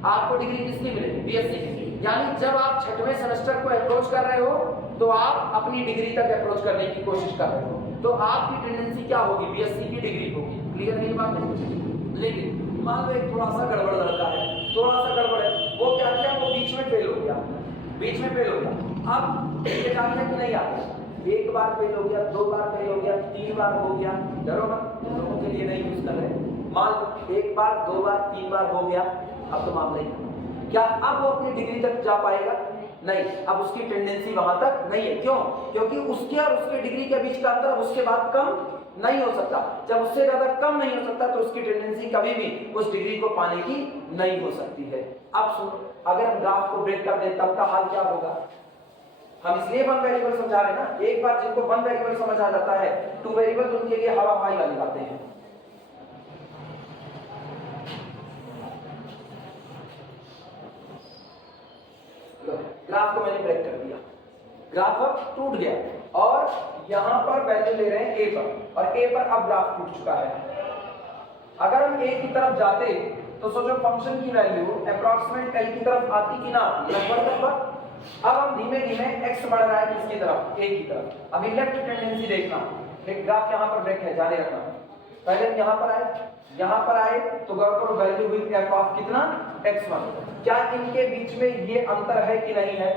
आपको डिग्री किसकी मिलेगी? बीएससी की। यानी जब आप छठवें सेमेस्टर को अप्रोच कर रहे हो तो आप अपनी डिग्री तक अप्रोच करने की कोशिश कर रहे हो, तो आपकी टेंडेंसी क्या होगी? बीएससी की डिग्री होगी। क्लियर है ये बात है? लेकिन मान लो एक थोड़ा सा गड़बड़ लड़का है, थोड़ा सा गड़बड़ है, वो क्या किया, वो बीच में फेल हो गया, बीच में फेल हो गया। अब ये जानना कि नहीं आता, एक बार फेल हो गया, 2 बार फेल हो गया, 3 बार हो गया, डरो मत, लोगों के लिए नहीं यूज कर रहे। मान लो 1 बार 2 बार 3 बार हो गया, अब तो मामला ही क्या अब वो अपनी डिग्री तक जा पाएगा? नहीं, अब उसकी टेंडेंसी वहां तक नहीं है। क्यों? क्योंकि उसके और उसके डिग्री के बीच का अंतर उसके बाद कम नहीं हो सकता। जब उससे ज्यादा कम नहीं हो सकता तो उसकी टेंडेंसी कभी भी उस डिग्री को पाने की नहीं हो सकती है। अब सुनो, अगर हम ग्राफ को ब्रेक कर दें तब का हाल क्या होगा? हम इसलिए 1 वेरिएबल समझा रहे हैं ना, एक बार जिनको 1 वेरिएबल समझ आ जाता है 2 वेरिएबल उनके लिए हवा हवाई लगाते हैं। ग्राफ को मैंने ब्रेक कर दिया, ग्राफ अब टूट गया और यहां पर वैल्यू ले रहे हैं a पर, और a पर अब ग्राफ टूट चुका है। अगर हम a की तरफ जाते तो सोचो फंक्शन की वैल्यू अप्रॉक्सीमेट l की तरफ आती कि ना आती? लगभग। अब हम धीमे धीमे x बढ़ रहा है किसकी तरफ? a की तरफ। अभी लेफ्ट टेंडेंसी देखना, एक ग्राफ यहां पर ब्रेक है, जाने रखना। पहले हम यहां पर आए तो गौर करो वैल्यू हुई f ऑफ कितना? x1। क्या इनके बीच में ये अंतर है कि नहीं है?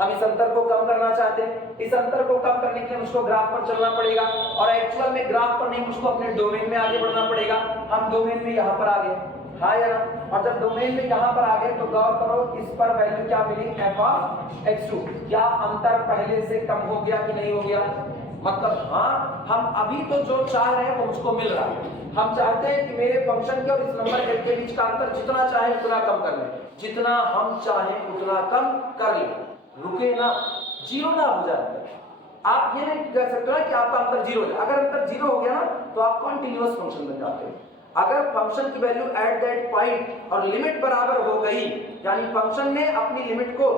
हम इस अंतर को कम करना चाहते हैं। इस अंतर को कम करने के लिए मुझको ग्राफ पर चलना पड़ेगा, और एक्चुअल में ग्राफ पर नहीं, मुझको अपने डोमेन में आगे बढ़ना पड़ेगा। हम डोमेन में यहाँ पर आ गए, हाँ या ना? और जब डोमेन में यहाँ पर आ गए तो गौर करो इस पर वैल्यू क्या मिली? f of x2। क्या अंतर पहले से कम हो गया कि नहीं हो गया? मतलब हाँ, हम अभी तो जो चाह रहे हैं वो मुझको मिल रहा है। हम चाहते हैं कि मेरे फंक्शन के और इस नंबर l के बीच का अंतर जितना चाहे उतना कम कर लें, जितना हम चाहें उतना कम कर लें। रुके ना, जीरो ना हो जाए। आप ये नहीं कह सकते ना कि आपका अंतर जीरो है। अगर अंतर जीरो हो गया ना तो आप कॉन्टिन्यूअस फंक्शन बन जाते हो। अगर फंक्शन की वैल्यू एट दैट पॉइंट और लिमिट बराबर हो गई, यानी फंक्शन ने अपनी लिमिट को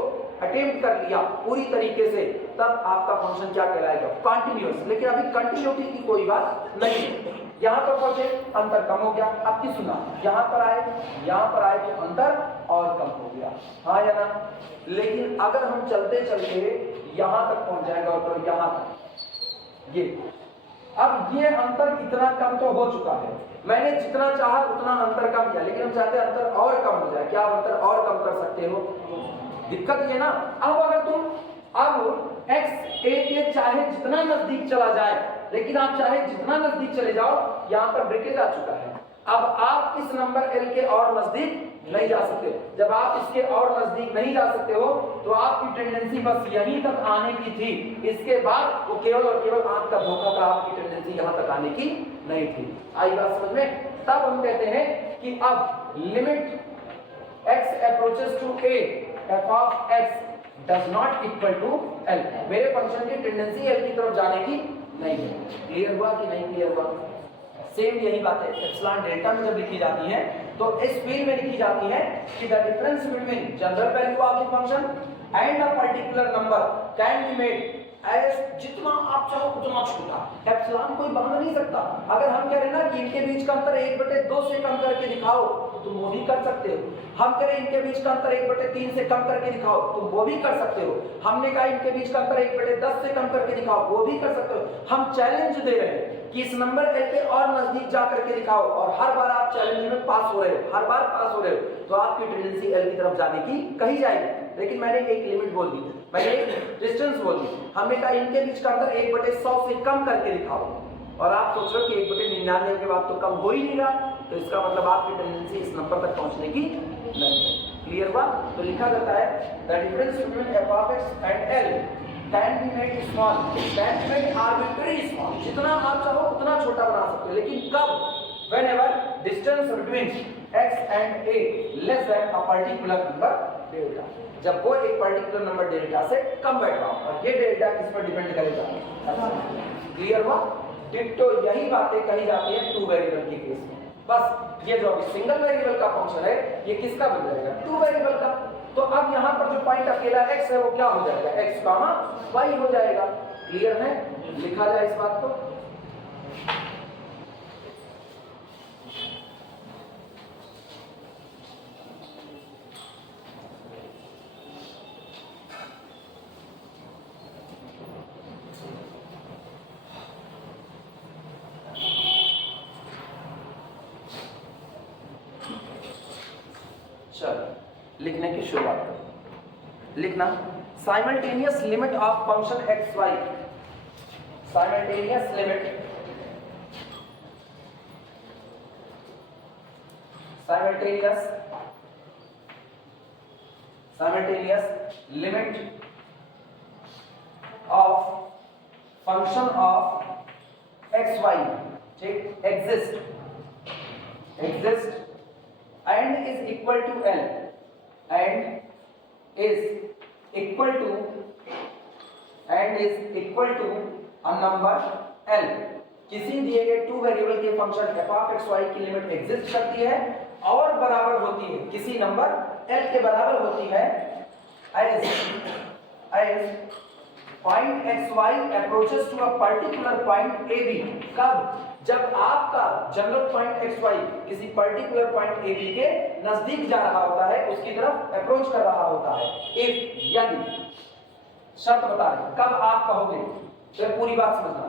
अटेम्प्ट कर लिया पूरी तरीके से, तब आपका फंक्शन क्या कहलाएगा? कॉन्टिन्यूअस। लेकिन अभी कंटिन्यूटी की कोई बात नहीं है। यहाँ पर पहुंचे, अंतर कम हो गया। अब की सुना, यहाँ पर आए तो अंतर और कम हो गया, हाँ या ना? लेकिन अगर हम चलते चलते यहाँ तक पहुंच जाएगा और यहाँ तक, ये अब ये अंतर इतना कम तो हो चुका है, मैंने जितना चाहा उतना अंतर कम किया, लेकिन हम चाहते हैं अंतर और कम हो जाए। क्या अंतर और कम कर सकते हो? दिक्कत ये ना, अब अगर तुम अब x a के चाहे जितना नजदीक चला जाए, लेकिन आप चाहे जितना नजदीक चले जाओ, यहाँ पर ब्रेकेज आ चुका है। अब आप इस नंबर l के और नजदीक नहीं जा सकते। जब आप इसके और नजदीक नहीं जा सकते हो तो आपकी टेंडेंसी बस यहीं तक आने की थी, इसके बाद वो केवल और केवल आंख का धोखा था, आपकी टेंडेंसी यहाँ तक आने की नहीं थी। आई बात समझ में? तब हम कहते हैं कि अब limit x approaches to a f of x does not equal to l। मेरे फंक्शन की टेंडेंसी l की तरफ जाने की नहीं है। क्लियर हुआ कि नहीं क्लियर हुआ? सेम यही बात है एप्सिलॉन डेल्टा में जब लिखी जाती है तो इस फील्ड में लिखी जाती है कि the difference between general value of the function and a particular number can be made as, जितना आप चाहो उतना छोटा। एप्सिलॉन कोई बांध नहीं सकता। अगर हम कह रहे हैं ना कि इनके बीच का अंतर 1/2 से कम करके दिखाओ तो तुम वो भी कर सकते हो। हम कह रहे हैं इनके बीच का अंतर 1/3 से कम करके दिखाओ, तुम वो भी कर सकते हो। हमने कहा इनके बीच का अंतर 1/10 से कम करके दिखाओ, वो भी कर सकते हो। हम चैलेंज दे रहे हैं कि इस नंबर l के और नजदीक जा करके दिखाओ, और हर बार आप चैलेंज में पास हो रहे हो, हर बार पास हो रहे हो, तो आपकी टेंडेंसी l की तरफ जाने की कही जाएगी। लेकिन मैंने एक लिमिट बोल दी, मैंने एक डिस्टेंस बोल दी। हमने कहा इनके बीच का अंतर 1/100 से कम करके दिखाओ, और आप सोच रहे हो कि 1/99 के बाद तो कम हो ही नहीं रहा, तो इसका मतलब आपकी टेंडेंसी इस नंबर तक पहुंचने की नहीं। क्लियर हुआ? तो लिखा जाता है the difference between F of x and L can be made small, can be made arbitrary small, जितना आप चाहो उतना छोटा बना सकते हो, लेकिन कब? whenever distance between x and a less than a particular number delta, जब वो एक पर्टिकुलर नंबर डेल्टा से कम बैठ रहा हो, और ये डेल्टा किस पर डिपेंड करेगा? क्लियर हुआ? डिट्टो यही बातें कही जाती है टू वेरिएबल के केस में। बस ये जो सिंगल वेरिएबल का फंक्शन है ये किसका बन जाएगा? टू वेरिएबल का। तो अब यहाँ पर जो पॉइंट अकेला x है वो क्या हो जाएगा? x कामा y हो जाएगा। क्लियर है? लिखा जाए इस बात को। लिखने की शुरुआत करो। लिखना simultaneous limit of function x Y, simultaneous limit, simultaneous limit of function of x Y, ठीक, exist and is equal to L, and is equal to a number L। किसी दिए गए टू वेरिएबल के function f of x y की limit exist करती है और बराबर होती है किसी नंबर L के बराबर होती है as point x y approaches to a particular point a b। कब? जब आपका जनरल पॉइंट एक्स वाई किसी पर्टिकुलर पॉइंट ए बी के नजदीक जा रहा होता है, उसकी तरफ अप्रोच कर रहा होता है। इफ, यदि, शर्त बता रहे कब आप कहोगे, तो पूरी बात समझना।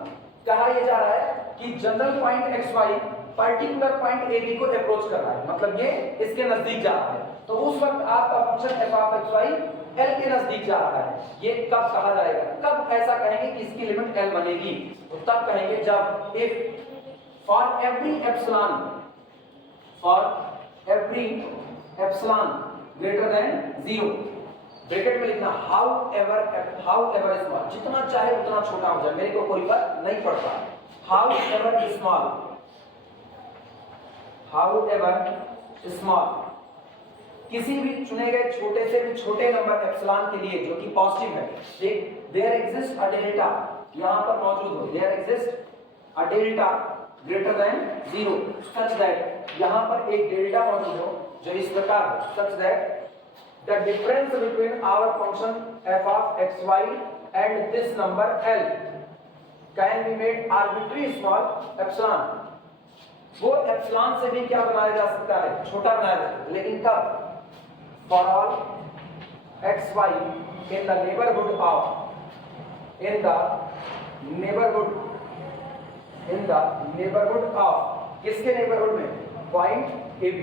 कहा यह जा रहा है कि general point x Y particular point A B को अप्रोच कर रहा है, मतलब ये इसके नजदीक जा रहा है, तो उस वक्त आपका function F of x Y L के नजदीक जा रहा है। ये कब कहा जाएगा? कब ऐसा कहेंगे कि इसकी लिमिट एल बनेगी? तो तब कहेंगे जब if for every epsilon greater than 0, bracket में लिखना however small, जितना चाहे उतना छोटा हो जाए, मेरे को कोई फर्क नहीं पड़ता। however small, किसी भी चुने गए छोटे से भी छोटे नंबर एप्सिलॉन के लिए जो कि पॉजिटिव है, ठीक, there exists a delta, यहां पर मौजूद हो, there exists a delta greater than 0 such that यहां पर एक डेल्टा मौजूद हो जो इस प्रकार हो, such that the difference between our function f of x y and this number L can be made arbitrary small epsilon। वो एप्सिलॉन से भी क्या बनाया जा सकता है? छोटा बनाया जा सकता है, लेकिन कब? for all x y in the neighborhood of किसके नेबरहुड में? Point A B.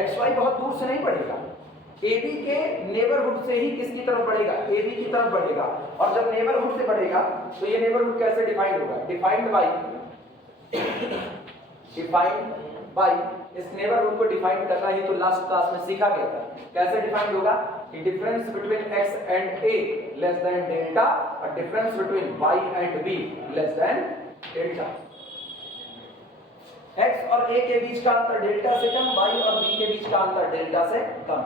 X y बहुत दूर से नहीं बढ़ेगा, ए बी के नेबरहुड से ही किसकी तरफ बढ़ेगा? ए बी की तरफ बढ़ेगा। और जब नेबरहुड से बढ़ेगा तो ये नेबरहुड कैसे डिफाइंड होगा? डिफाइंड बाय इस नेबरहुड को डिफाइन करना ही तो लास्ट क्लास में सीखा गया था। कैसे डिफाइंड होगा? Difference between x and a less than delta और difference between y and b less than delta. x और a के बीच का अंतर डेल्टा से कम, y और b के बीच का अंतर डेल्टा से कम।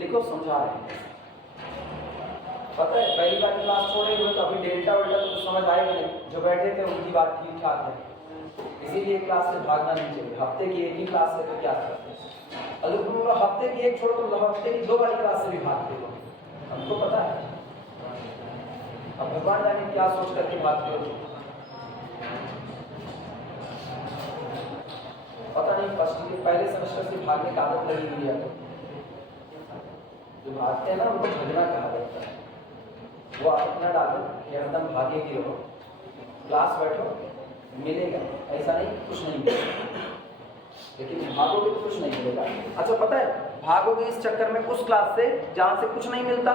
लिखो, समझा रहे हैं। पता है पहली बार क्लास छोड़े हुए तो अभी डेल्टा तो समझ आएगा नहीं, जो बैठे थे उनकी बात ठीक ठाक है, इसीलिए क्लास से भागना नहीं चाहिए। हफ्ते की एक ही क्लास से तो क्या करते हैं, अगर तुम लोग हफ्ते की एक छोड़ो तो हफ्ते की 2 वाली क्लास से भी भागते हो, हमको पता है। अब भगवान जाने क्या सोच करके भागते हो, पता नहीं। फर्स्ट के पहले सेमेस्टर से भागने की आदत लगी हुई है, जो भागते हैं ना उनको भगना कहा जाता है। वो आदत न डालो कि एकदम भागे की रहो, क्लास बैठो, मिलेगा, ऐसा नहीं कुछ नहीं मिलेगा, लेकिन भागोगे तो कुछ नहीं मिलेगा। अच्छा पता है, भागोगे इस चक्कर में उस क्लास से जहां से कुछ नहीं मिलता,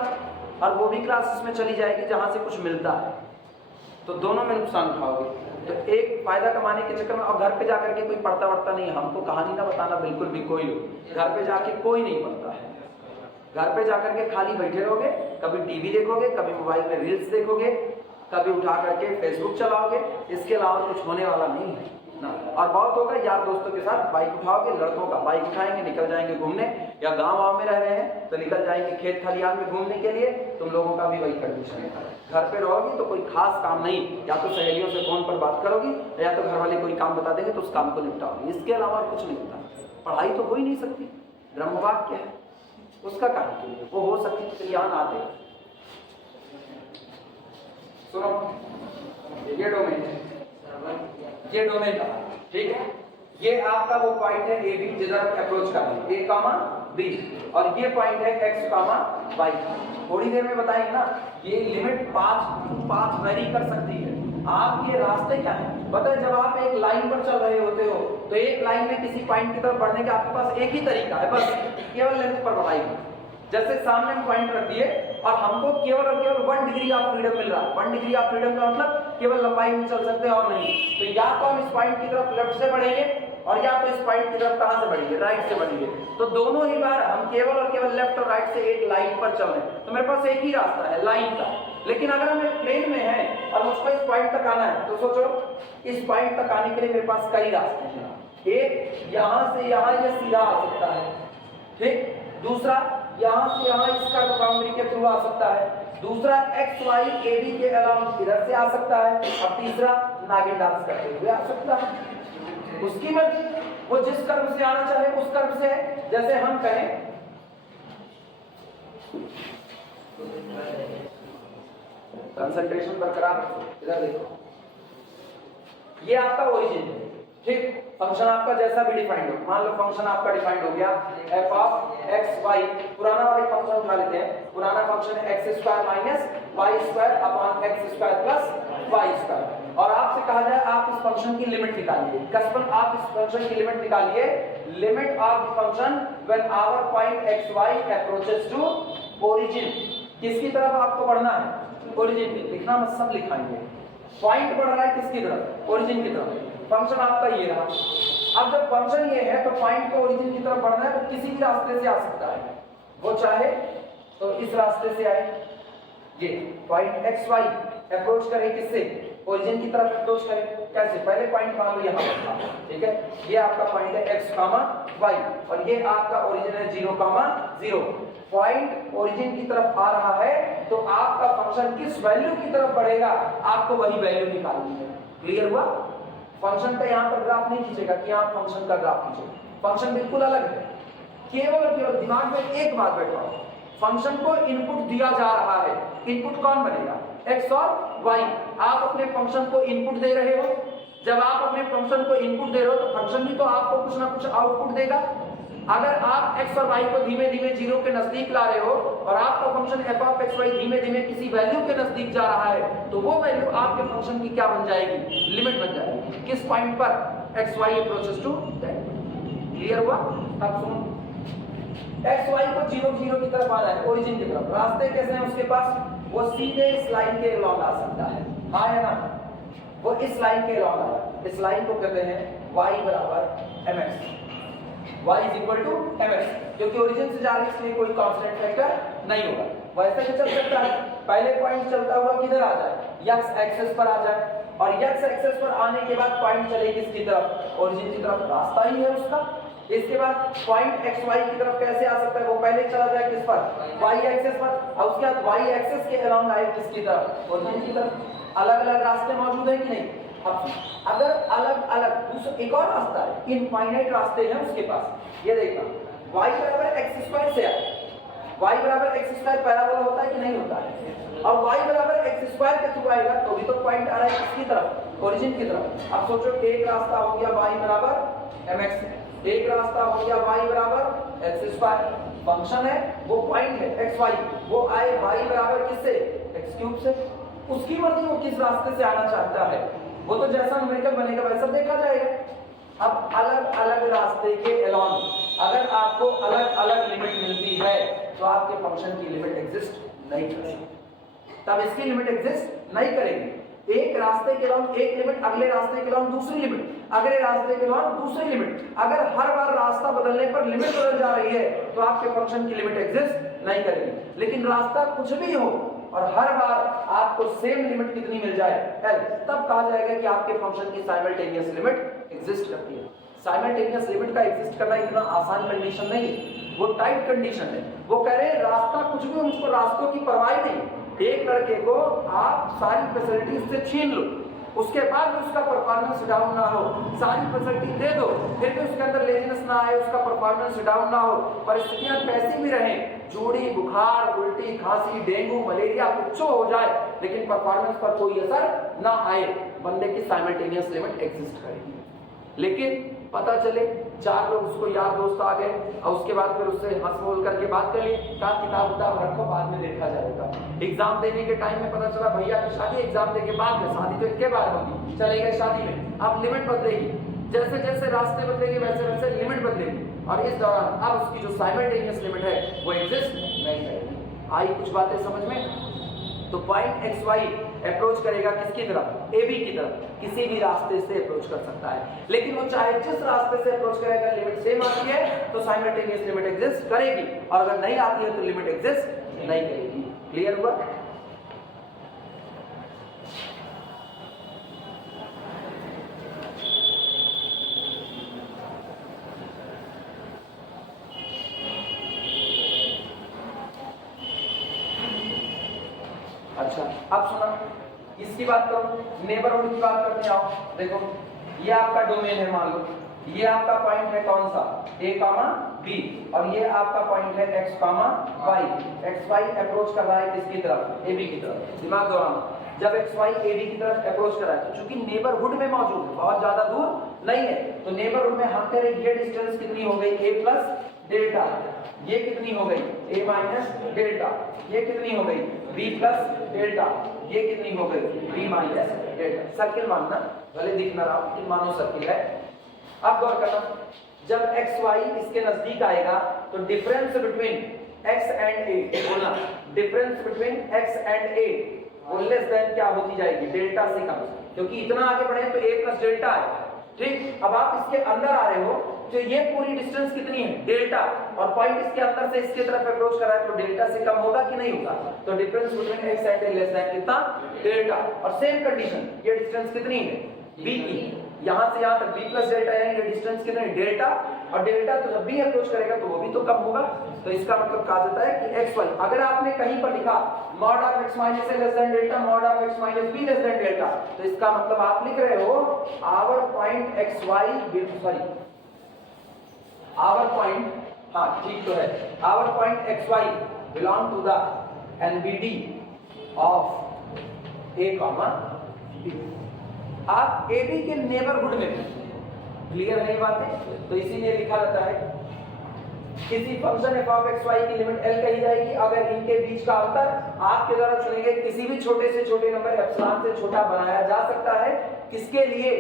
और वो भी क्लासेस में चली जाएगी जहां से कुछ मिलता है। तो दोनों में नुकसान उठाओगे। तो एक फायदा कमाने के चक्कर में, और घर पे जाकर के कोई पढ़ता वढ़ता नहीं, हमको कहानी ना बताना बिल्कुल भी कोई लोग, घर पे जाके कोई नहीं पढ़ता है। घर पे जाकर के खाली बैठे रहोगे, कभी टीवी देखोगे, कभी मोबाइल में रील्स देखोगे, कभी उठा करके फेसबुक चलाओगे, इसके अलावा कुछ होने वाला नहीं है ना। और बहुत होगा यार दोस्तों के साथ बाइक उठाओगे, लड़कों का बाइक उठाएंगे, निकल जाएंगे घूमने, या गाँव में रह रहे हैं तो निकल जाएंगे खेत खलिहान में घूमने के लिए। तुम लोगों का भी वही कंडीशन है। घर पे रहोगी तो कोई खास काम नहीं, या तो सहेलियों से फोन पर बात करोगी, या तो घर वाले कोई काम बता देंगे तो उस काम को निपटाओगी, इसके अलावा कुछ नहीं होता। पढ़ाई तो हो ही नहीं सकती, ब्रह्मवाक्य है, उसका काम के लिए वो हो सकती तो यहाँ आते। सुनो, ये डोमेन है, ये डोमेन था, ठीक है। ये आपका वो पॉइंट है ए बी जिधर आप अप्रोच कर रहे हैं, ए कामा बी, और ये पॉइंट है एक्स कामा वाई। थोड़ी देर में बताएंगे ना, ये लिमिट 5 वेरी कर सकती है। आपके रास्ते क्या है पता है, जब आप एक लाइन पर चल रहे होते हो तो एक लाइन में किसी पॉइंट की तरफ बढ़ने का आपके पास एक ही तरीका है, बस केवल लेंथ पर बढ़ाइए। जैसे सामने हम पॉइंट रख दिए और हमको केवल और केवल 1 डिग्री ऑफ फ्रीडम मिल रहा है। 1 डिग्री ऑफ फ्रीडम का मतलब केवल लंबाई में चल सकते हैं और नहीं। तो या तो हम इस पॉइंट की तरफ लेफ्ट से बढ़ेंगे, और या तो इस पॉइंट की तरफ कहां से बढ़ेंगे, राइट से बढ़ेंगे। तो दोनों ही बार हम केवल और केवल लेफ्ट और राइट से एक लाइन पर चल रहे हैं, तो मेरे पास एक ही रास्ता है लाइन का। लेकिन अगर हम एक प्लेन में हैं और मुझको इस पॉइंट तक आना है, तो सोचो इस पॉइंट तक आने के लिए मेरे पास कई रास्ते हैं। एक यहां से यहां ये सीधा आ सकता है, ठीक। दूसरा यहां से यहां इसका बाउंड्री के थ्रू आ सकता है। दूसरा एक्स वाई ए बी के अलाउंस इधर से आ सकता है। और तीसरा नागिन डांस करते हुए आ सकता है। उसकी मर्जी, वो जिस कर्व से आना चाहे उस कर्व से है। जैसे हम कहें कंसंट्रेशन बरकरार, इधर देखो, ये आपका ओरिजिन है, ठीक। फंक्शन आपका जैसा भी डिफाइंड हो, मान लो फंक्शन आपका डिफाइंड हो गया f ऑफ x y, पुराना वाले फंक्शन उठा लेते हैं। पुराना फंक्शन है x² minus y² upon x² plus y²। और आपसे कहा जाए आप इस फंक्शन की लिमिट निकालिए। कसमन आप इस फंक्शन की लिमिट निकालिए, limit of the function when our point xy approaches to origin. किसकी तरफ आपको बढ़ना है, ओरिजिन की। लिखना मत, सब लिखाएंगे। पॉइंट बढ़ रहा है किसकी तरफ, ओरिजिन की तरफ। फंक्शन आपका ये रहा। अब जब फंक्शन ये है तो पॉइंट को ओरिजिन की तरफ बढ़ना है, तो किसी भी रास्ते से आ सकता है। वो चाहे तो इस रास्ते से आए, ये पॉइंट एक्स वाई अप्रोच करे किससे, ओरिजिन की तरफ अप्रोच करे। कैसे, पहले पॉइंट मान लो यहाँ पर था, ठीक है। ये आपका पॉइंट है एक्स कामा वाई, और ये आपका ओरिजिन है 0 कामा 0। पॉइंट ओरिजिन की तरफ आ रहा है तो आपका फंक्शन किस वैल्यू की तरफ बढ़ेगा, आपको वही वैल्यू निकालनी है। क्लियर हुआ। फंक्शन का यहाँ पर ग्राफ नहीं खींचेगा कि आप फंक्शन का ग्राफ खींचो, फंक्शन बिल्कुल अलग है। केवल और केवल दिमाग में एक बात बैठाओ, फंक्शन को इनपुट दिया जा रहा है। इनपुट कौन बनेगा, एक्स और वाई। आप अपने फंक्शन को इनपुट दे रहे हो। जब आप अपने फंक्शन को इनपुट दे रहे हो तो फंक्शन भी तो आपको कुछ ना कुछ आउटपुट देगा। अगर आप x और y को धीमे धीमे 0 के नजदीक ला रहे हो और आपका function f of x y धीमे धीमे किसी वैल्यू के नजदीक जा रहा है, तो वो वैल्यू आपके फंक्शन की क्या बन जाएगी, लिमिट बन जाएगी। किस पॉइंट पर, x y approaches to that. Clear हुआ। अब सुनो, x y को 0 0 की तरफ आना है, ओरिजिन की तरफ। रास्ते कैसे हैं उसके पास, वो सीधे इस लाइन के अलॉन्ग आ सकता है, हाँ है ना। वो इस लाइन के अलॉन्ग आ, इस लाइन को कहते हैं y बराबर mx, y is equal to mx, क्योंकि ओरिजिन से जा रहे इसलिए कोई कांस्टेंट फैक्टर नहीं होगा। वैसे भी चल सकता है, पहले पॉइंट चलता हुआ किधर आ जाए, x एक्सिस पर आ जाए, और x एक्सिस पर आने के बाद पॉइंट चले किसकी तरफ, ओरिजिन की तरफ। रास्ता ही है उसका। इसके बाद पॉइंट x y की तरफ कैसे आ सकता है, वो पहले चला जाए किस पर, y एक्सिस पर, और उसके बाद y एक्सिस के अलॉन्ग आए किसकी तरफ, ओरिजिन की तरफ। अलग अलग रास्ते मौजूद है कि नहीं। अब अगर अलग अलग एक और रास्ता है, इनफाइनाइट रास्ते हैं उसके पास। ये देखना, y बराबर x² से आए, y बराबर x² पैराबोला होता है कि नहीं होता है, और y बराबर x² के थ्रू आएगा तो भी तो पॉइंट आ रहा है किसकी तरफ, ओरिजिन की तरफ। अब सोचो, एक रास्ता हो गया y बराबर mx, एक रास्ता हो गया y बराबर x²। फंक्शन है, वो पॉइंट है xy, वो आए y बराबर किससे, x³ से। उसकी मर्जी वो किस रास्ते से आना चाहता है, वो तो जैसा न्यूमेरिकल बनेगा वैसा देखा जाएगा। अब अलग अलग रास्ते के अलॉन्ग अगर आपको अलग अलग लिमिट मिलती है तो आपके फंक्शन की लिमिट एग्जिस्ट नहीं करेगी, तब इसकी लिमिट एग्जिस्ट नहीं करेगी। एक रास्ते के अलावा एक लिमिट, अगले रास्ते के अलावा दूसरी लिमिट, अगले रास्ते के अलावा दूसरी लिमिट। अगर हर बार रास्ता बदलने पर लिमिट बदल जा रही है तो आपके फंक्शन की लिमिट एग्जिस्ट नहीं करेगी। लेकिन रास्ता कुछ भी हो और हर बार आपको सेम लिमिट कितनी मिल जाए L, तब कहा जाएगा कि आपके फंक्शन की साइमल्टेनियस लिमिट एग्जिस्ट करती है। साइमल्टेनियस लिमिट का एग्जिस्ट करना इतना आसान कंडीशन नहीं है, वो टाइट कंडीशन है। वो कह रहे हैं रास्ता कुछ भी, उनको रास्तों की परवाह नहीं। एक लड़के को आप सारी फैसिलिटीज से छीन लो, उसके बाद भी उसका परफॉर्मेंस डाउन ना हो, सारी फैसिलिटी दे दो, फिर भी उसके अंदर लेजीनेस ना आए, उसका परफॉर्मेंस डाउन ना हो, परिस्थितियां कैसी भी रहें, जोड़ी, बुखार, उल्टी, खांसी, डेंगू, मलेरिया कुछ हो जाए, लेकिन परफॉर्मेंस पर कोई असर ना आए, बंदे की साइमल्टेनियस लिमिट एग्जिस्ट करेगी। लेकिन पता चले 4 लोग उसको यार दोस्त आ गए और उसके बाद फिर उससे हंस बोल करके बात कर लिए, कहा किताब उताब रखो, बाद में देखा जाएगा। एग्जाम देने के टाइम में पता चला भैया की शादी एग्जाम दे के बाद में, शादी तो इतने बार होगी, चले गए शादी में। अब लिमिट बदलेगी, जैसे जैसे रास्ते बदलेंगे वैसे वैसे लिमिट बदलेगी, और इस दौरान अब उसकी जो साइमल्टेनियस लिमिट है वो एग्जिस्ट नहीं करेगी। आई कुछ बातें समझ में? तो पॉइंट XY अप्रोच करेगा किसकी तरफ? AB की तरफ, किसी भी रास्ते से अप्रोच कर सकता है। लेकिन वो चाहे जिस रास्ते से अप्रोच करेगा, लिमिट सेम आती है तो साइमल्टेनियस लिमिट एग्जिस्ट करेगी, और अगर नहीं आती है तो लिमिट एग्जिस्ट नहीं करेगी। क्लियर हुआ? अच्छा, अब सुना, इसकी बात करो, नेबरहुड की बात करते हैं। आओ देखो, ये आपका डोमेन है, मान लो ये आपका पॉइंट है कौन सा? A, B, और ये आपका पॉइंट है X, Y। XY अप्रोच कर रहा है किसकी तरफ? AB की तरफ। दिमाग दौड़ाना, जब XY AB की तरफ अप्रोच कर रहा है तो चूंकि नेबरहुड में मौजूद है, बहुत ज्यादा दूर नहीं है, तो नेबरहुड में हम कह रहे ये डिस्टेंस कितनी हो गई? A plus delta. ये कितनी हो गई? A minus delta. ये कितनी हो गई? B plus delta. ये कितनी हो गई? B minus delta. सर्किल मानना, भले दिख ना रहा हो लेकिन मानो सर्किल है। अब गौर करना, जब XY इसके नजदीक आएगा तो difference between X and A, बोलना difference between X and A वो लेस देन क्या होती जाएगी? डेल्टा से कम, क्योंकि इतना आगे बढ़े तो A प्लस डेल्टा है। ठीक, अब आप इसके अंदर आ रहे हो तो ये पूरी डिस्टेंस कितनी है? डेल्टा, और पॉइंट इसके अंदर से इसके तरफ अप्रोच कर रहा है तो डेल्टा से कम होगा कि नहीं होगा? तो difference between X and A less than कितना? डेल्टा। और सेम कंडीशन, ये डिस्टेंस कितनी है? B की, यहां से यहां तक B प्लस डेल्टा, यानी ये डिस्टेंस कितना है? डेल्टा। और डेल्टा तो जब भी अप्रोच करेगा तो वो भी तो कम होगा। तो इसका मतलब कहा जाता है कि XY, अगर आपने कहीं पर लिखा mod of X minus A less than delta, mod of X minus B less than delta, तो इसका मतलब आप लिख रहे हो our point XY, sorry our point, हाँ ठीक तो है, our point XY belong to the NBD of A, B। आप AB के नेबरहुड में, क्लियर है ये बातें? तो इसीलिए लिखा जाता है किसी फंक्शन f ऑफ xy की लिमिट L कही जाएगी अगर इनके बीच का अंतर आपके द्वारा चुने गए किसी भी छोटे से छोटे नंबर एप्सिलॉन से छोटा बनाया जा सकता है। किसके लिए?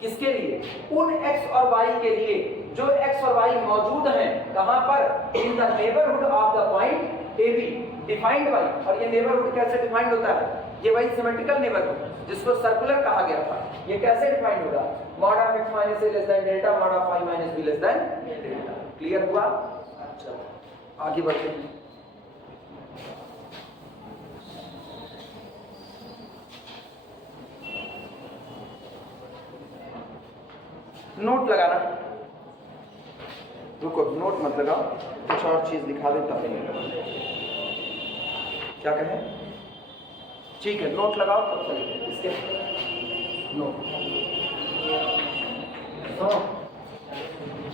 किसके लिए? उन x और y के लिए जो x और y मौजूद हैं कहां पर? In the neighbourhood of the point AB defined by, और ये नेबरहुड कैसे डिफाइंड होता है? ये वही सिमेट्रिकल नेबरहुड जिसको सर्कुलर कहा गया था, ये कैसे डिफाइंड होगा? Mod of x minus a less than delta, mod of y minus b less than delta. Clear हुआ? अच्छा, आगे बढ़ते हैं। नोट लगाना, रुको नोट मत लगाओ, कुछ और चीज दिखा देता हूं। क्या कहें? ठीक है, नोट लगाओ तब तक इसके नोट।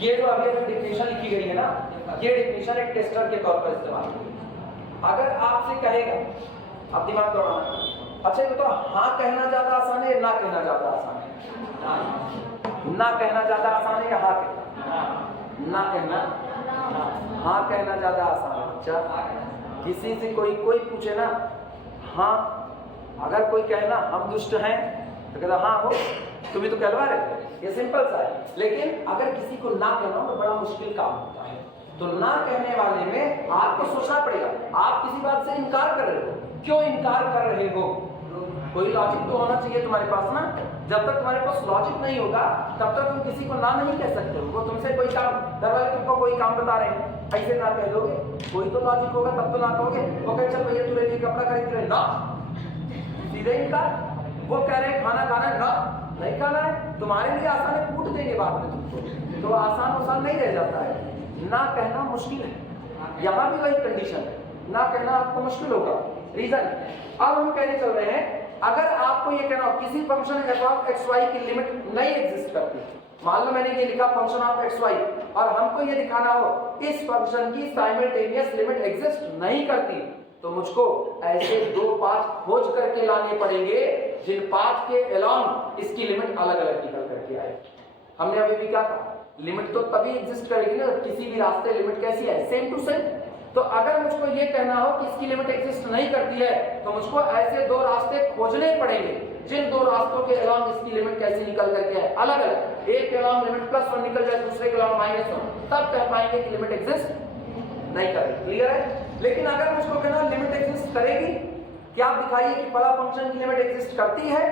ये जो अभी डिफिनेशन लिखी गई है ना, ये डिफिनेशन एक टेस्टर के तौर पर इस्तेमाल होगी। अगर आपसे कहेगा, अब दिमाग दौड़ाना, अच्छा ये तो हाँ कहना ज्यादा आसान है, ना कहना ज्यादा आसान है? ना कहना ज्यादा आसान है या हाँ कहना? ना कहना, हाँ कहना ज्यादा आसान है। अच्छा, किसी से कोई पूछे ना, हाँ अगर कोई कहना हम दुष्ट हैं तो कहता हाँ हो, तुम ही तो कहलवा रहे, ये सिंपल सा है। लेकिन अगर किसी को ना कहना तो बड़ा मुश्किल काम होता है। तो ना कहने वाले में आपको सोचना पड़ेगा, आप किसी बात से इनकार कर रहे हो, क्यों इनकार कर रहे हो? कोई लॉजिक तो होना चाहिए तुम्हारे पास ना। जब तक तुम्हारे पास लॉजिक नहीं होगा तब तक तुम किसी को ना नहीं कह सकते हो। वो तुमसे कोई काम, घर वाले तुमको कोई काम बता रहे हैं, ऐसे ना कह दोगे, कोई तो लॉजिक होगा तब तो ना कहोगे। वो कहे चल भैया तुम्हें लिए कपड़ा खरीद रहे ना, सीधे इनका। वो कह रहे हैं खाना खाना है ना, नहीं खाना है, तुम्हारे लिए आसान है, कूट देंगे बाद में तुमको, तो आसान नहीं रह जाता है। ना कहना मुश्किल है, यहाँ भी वही कंडीशन है, ना कहना आपको मुश्किल होगा। रीजन अब हम कहने चल रहे हैं, अगर आपको ये कहना हो किसी function F of x y की लिमिट नहीं एग्जिस्ट करती, मान लो मैंने ये लिखा फंक्शन ऑफ एक्स वाई, और हमको ये दिखाना हो इस फंक्शन की साइमल्टेनियस लिमिट एग्जिस्ट नहीं करती, तो मुझको ऐसे दो पाथ खोज करके लाने पड़ेंगे जिन पाथ के अलोंग इसकी लिमिट अलग अलग निकल करके आए। हमने अभी भी क्या कहा, लिमिट तो तभी एग्जिस्ट करेगी ना किसी भी रास्ते लिमिट कैसी है, सेम टू सेम। तो अगर मुझको ये कहना हो कि इसकी लिमिट एग्जिस्ट नहीं करती है, तो मुझको ऐसे दो रास्ते खोजने पड़ेंगे जिन दो रास्तों के अलोंग इसकी लिमिट कैसी निकल करके आए, अलग अलग। एक के अलोंग लिमिट +1 निकल जाए, दूसरे के अलोंग -1, तब कह पाएंगे कि लिमिट एग्जिस्ट नहीं करेगी। क्लियर है? लेकिन अगर मुझको कहना लिमिट एग्जिस्ट करेगी, क्या आप दिखाइए कि फला फंक्शन की लिमिट एग्जिस्ट करती है,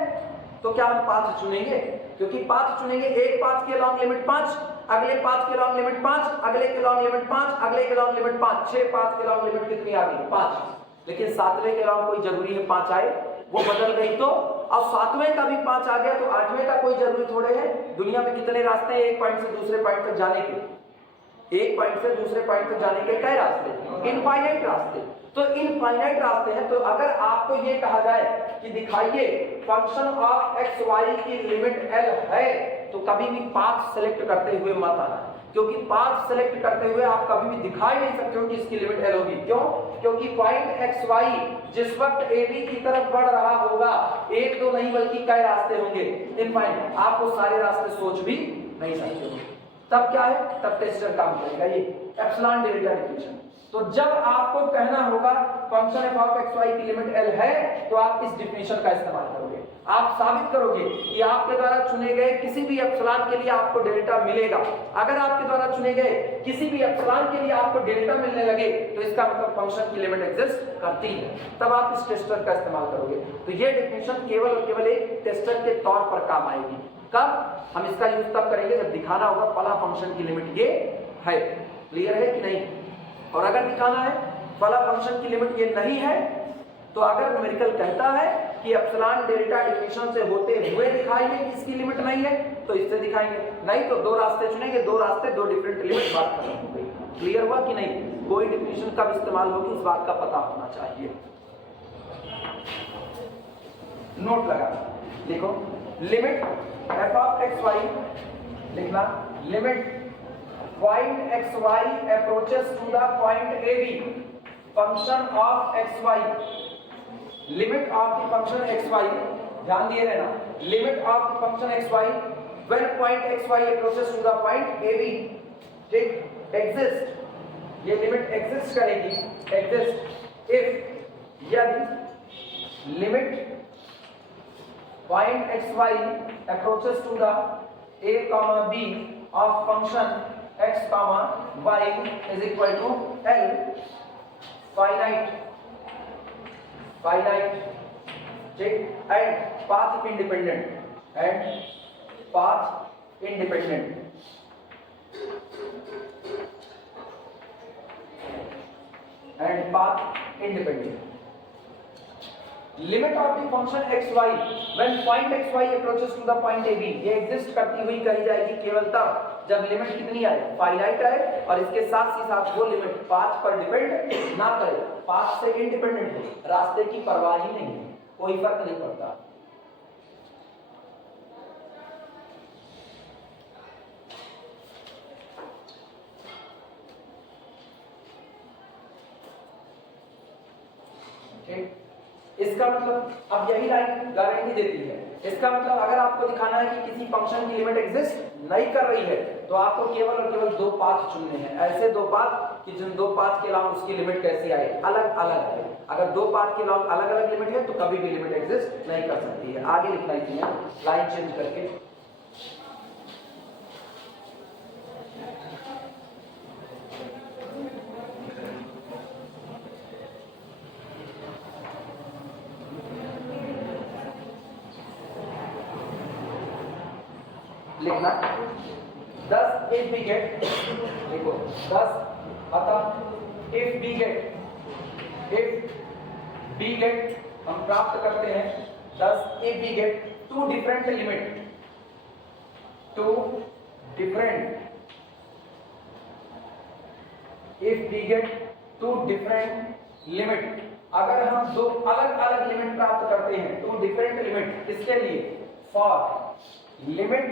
तो क्या हम पाथ चुनेंगे? क्योंकि पाथ चुनेंगे, एक पाथ के अलोंग लिमिट 5, अगले पाथ के अलोंग लिमिट 5, अगले के अलोंग लिमिट 5, अगले के अलोंग लिमिट 5, 6 पाथ के अलोंग लिमिट कितनी आ गई? 5। लेकिन सातवें के अलोंग कोई जरूरी है 5 आए, वो बदल गई तो, अब सातवें का भी 5 आ गया तो आठवें का कोई जरूरी थोड़े है। दुनिया में कितने रास्ते हैं एक पॉइंट से दूसरे पॉइंट तक जाने के? एक पॉइंट से दूसरे पॉइंट तक जाने के कई रास्ते? इनफाइनाइट रास्ते। तो इनफाइनाइट रास्ते हैं। तो अगर आपको ये कहा जाए कि दिखाइए फंक्शन ऑफ एक्स वाई की लिमिट एल है, तो कभी भी पाथ सेलेक्ट करते हुए मत आना, क्योंकि पाथ सेलेक्ट करते हुए आप कभी भी दिखाई नहीं सकते हो कि इसकी लिमिट एल होगी। क्यों? क्योंकि पॉइंट एक्स वाई जिस वक्त ए बी की तरफ बढ़ रहा होगा, एक दो नहीं बल्कि कई रास्ते होंगे इनफाइनाइट, आप वो सारे रास्ते सोच भी नहीं सकते हो। तब क्या है? तब टेस्टर काम करेगा ये एप्सिलॉन डेल्टा डिफिनेशन। तो जब आपको कहना होगा function F of x y की लिमिट एल है, तो आप इस डिफिनेशन का इस्तेमाल करोगे। आप साबित करोगे कि आपके द्वारा चुने गए किसी भी एप्सिलॉन के लिए आपको डेल्टा मिलेगा। अगर आपके द्वारा चुने गए किसी भी एप्सिलॉन के लिए आपको डेल्टा मिलने लगे, तो इसका मतलब फंक्शन की लिमिट एग्जिस्ट करती है, तब आप इस टेस्टर का इस्तेमाल करोगे। तो ये डिफिनेशन केवल और केवल एक टेस्टर के तौर पर काम आएगी। कब? हम इसका यूज तब करेंगे जब दिखाना होगा फला फंक्शन की लिमिट ये है। क्लियर है कि नहीं? और अगर दिखाना है फला फंक्शन की लिमिट ये नहीं है, तो अगर न्यूमेरिकल कहता है कि एप्सिलॉन डेल्टा डिफिनेशन से होते हुए दिखाइए कि इसकी लिमिट नहीं है, तो इससे दिखाएंगे। नहीं तो दो रास्ते चुनेंगे, दो रास्ते दो डिफरेंट लिमिट, बात खत्म हो गई। क्लियर हुआ कि नहीं? कोई डिफिनेशन कब इस्तेमाल होगी इस बात का पता होना चाहिए। नोट लगा देखो, limit F of x Y लिखना, limit point x Y approaches to the point A B, function of x Y, limit of the function x Y, ध्यान दिए रहना, limit of the function x Y when point x Y approaches to the point A B, ठीक, exist, ये limit exist करेगी, exist if, यदि limit point x y approaches to the a comma b of function x comma y is equal to L, finite, ठीक, and path independent, and path independent, and path independent. Limit of the function x Y when point x Y approaches to the point A B, ये exist करती हुई कही जाएगी केवल तब जब limit कितनी आए? फाइनाइट आए, और इसके साथ ही साथ वो लिमिट पाथ पर डिपेंड ना करे, पाथ से इंडिपेंडेंट है, रास्ते की परवाह ही नहीं है, कोई फर्क नहीं पड़ता। ठीक, इसका मतलब अब यही लाइन गारंटी देती है। इसका मतलब अगर आपको दिखाना है कि किसी फंक्शन की लिमिट एग्जिस्ट नहीं कर रही है, तो आपको केवल और केवल दो पाथ चुनने हैं, ऐसे दो पाथ कि जिन दो पाथ के अलावा उसकी लिमिट कैसी आए? अलग अलग है। अगर दो पाथ के अलावा अलग अलग लिमिट है तो कभी भी लिमिट एग्जिस्ट नहीं कर सकती है। आगे लिखना है लाइन चेंज करके, लिखना 10 इफ वी गेट, देखो 10 अतः इफ वी गेट हम प्राप्त करते हैं 10 if we get two different limit, two different, if we get two different limit, अगर हम दो अलग अलग लिमिट प्राप्त करते हैं, टू डिफरेंट लिमिट, इसके लिए for limit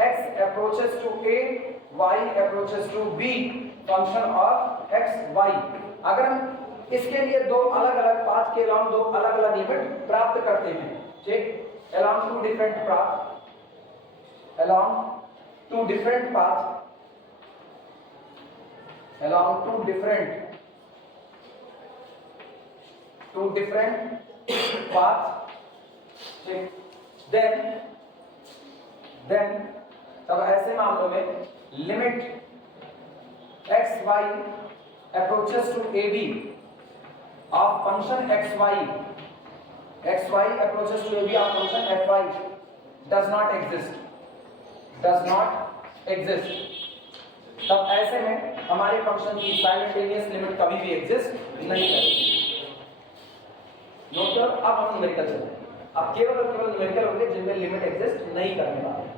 x approaches to a, y approaches to b, function of x y, अगर हम इसके लिए दो अलग अलग पाथ के अलॉन्ग दो अलग अलग लिमिट प्राप्त करते हैं, ठीक, along two different path, along two different path, along two different path, ठीक, then तब ऐसे मामलों में limit x y approaches to a b of function x y approaches to a b of function f y does not exist, तब ऐसे में हमारे function की साइमल्टेनियस लिमिट कभी भी एग्जिस्ट नहीं करेगी। नोट करो, अब हम न्यूमेरिकल चलते हैं, अब केवल और केवल न्यूमेरिकल होंगे जिनमें लिमिट एग्जिस्ट नहीं करने वाले,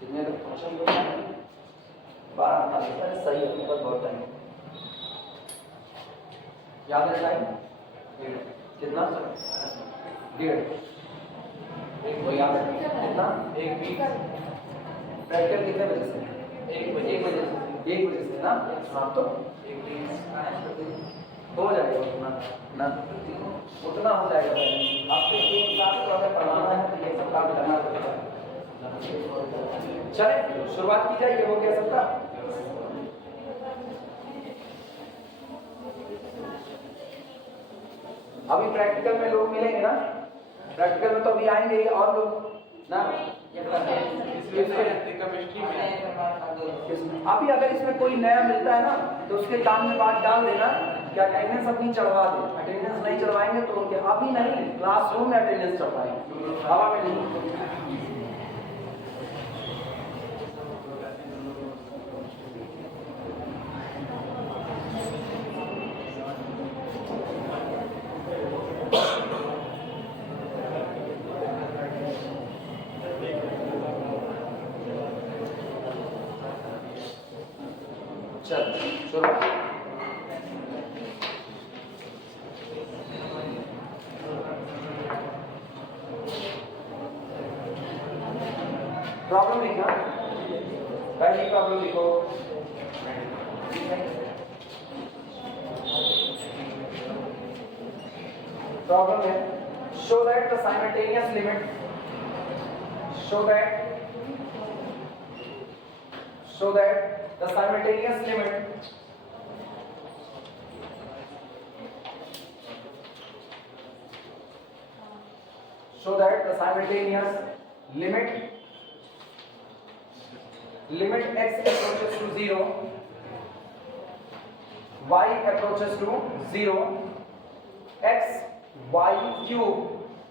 जितने तक फंक्शन को 12 बता देता है, सही है, पर बहुत टाइम याद है, टाइम कितना, 1.5 एक वो याद है कितना, 1 वीक, प्रैक्टिकल कितने बजे से, 1 बजे से ना, हाँ तो 1 वीक हो जाएगा, उतना हो जाएगा। आपको एक क्लास को अगर पढ़ाना है तो ये सब काम करना पड़ेगा। चले शुरुआत की जाए, ये हो गया सबका। अभी प्रैक्टिकल में लोग मिलेंगे ना, प्रैक्टिकल में तो अभी आएंगे और लोग ना, अभी अगर इसमें कोई नया मिलता है ना तो उसके काम में बात डाल देना कि अटेंडेंस अपनी चढ़वा दे, अटेंडेंस नहीं चढ़वाएंगे तो उनके अभी नहीं, क्लासरूम में अटेंडेंस चढ़वाएंगे, हवा में नहीं। चल शुरू, प्रॉब्लम लिखना, पहली प्रॉब्लम लिखो, प्रॉब्लम है show that the simultaneous limit, show that the simultaneous limit x approaches to 0, y approaches to 0, x y cube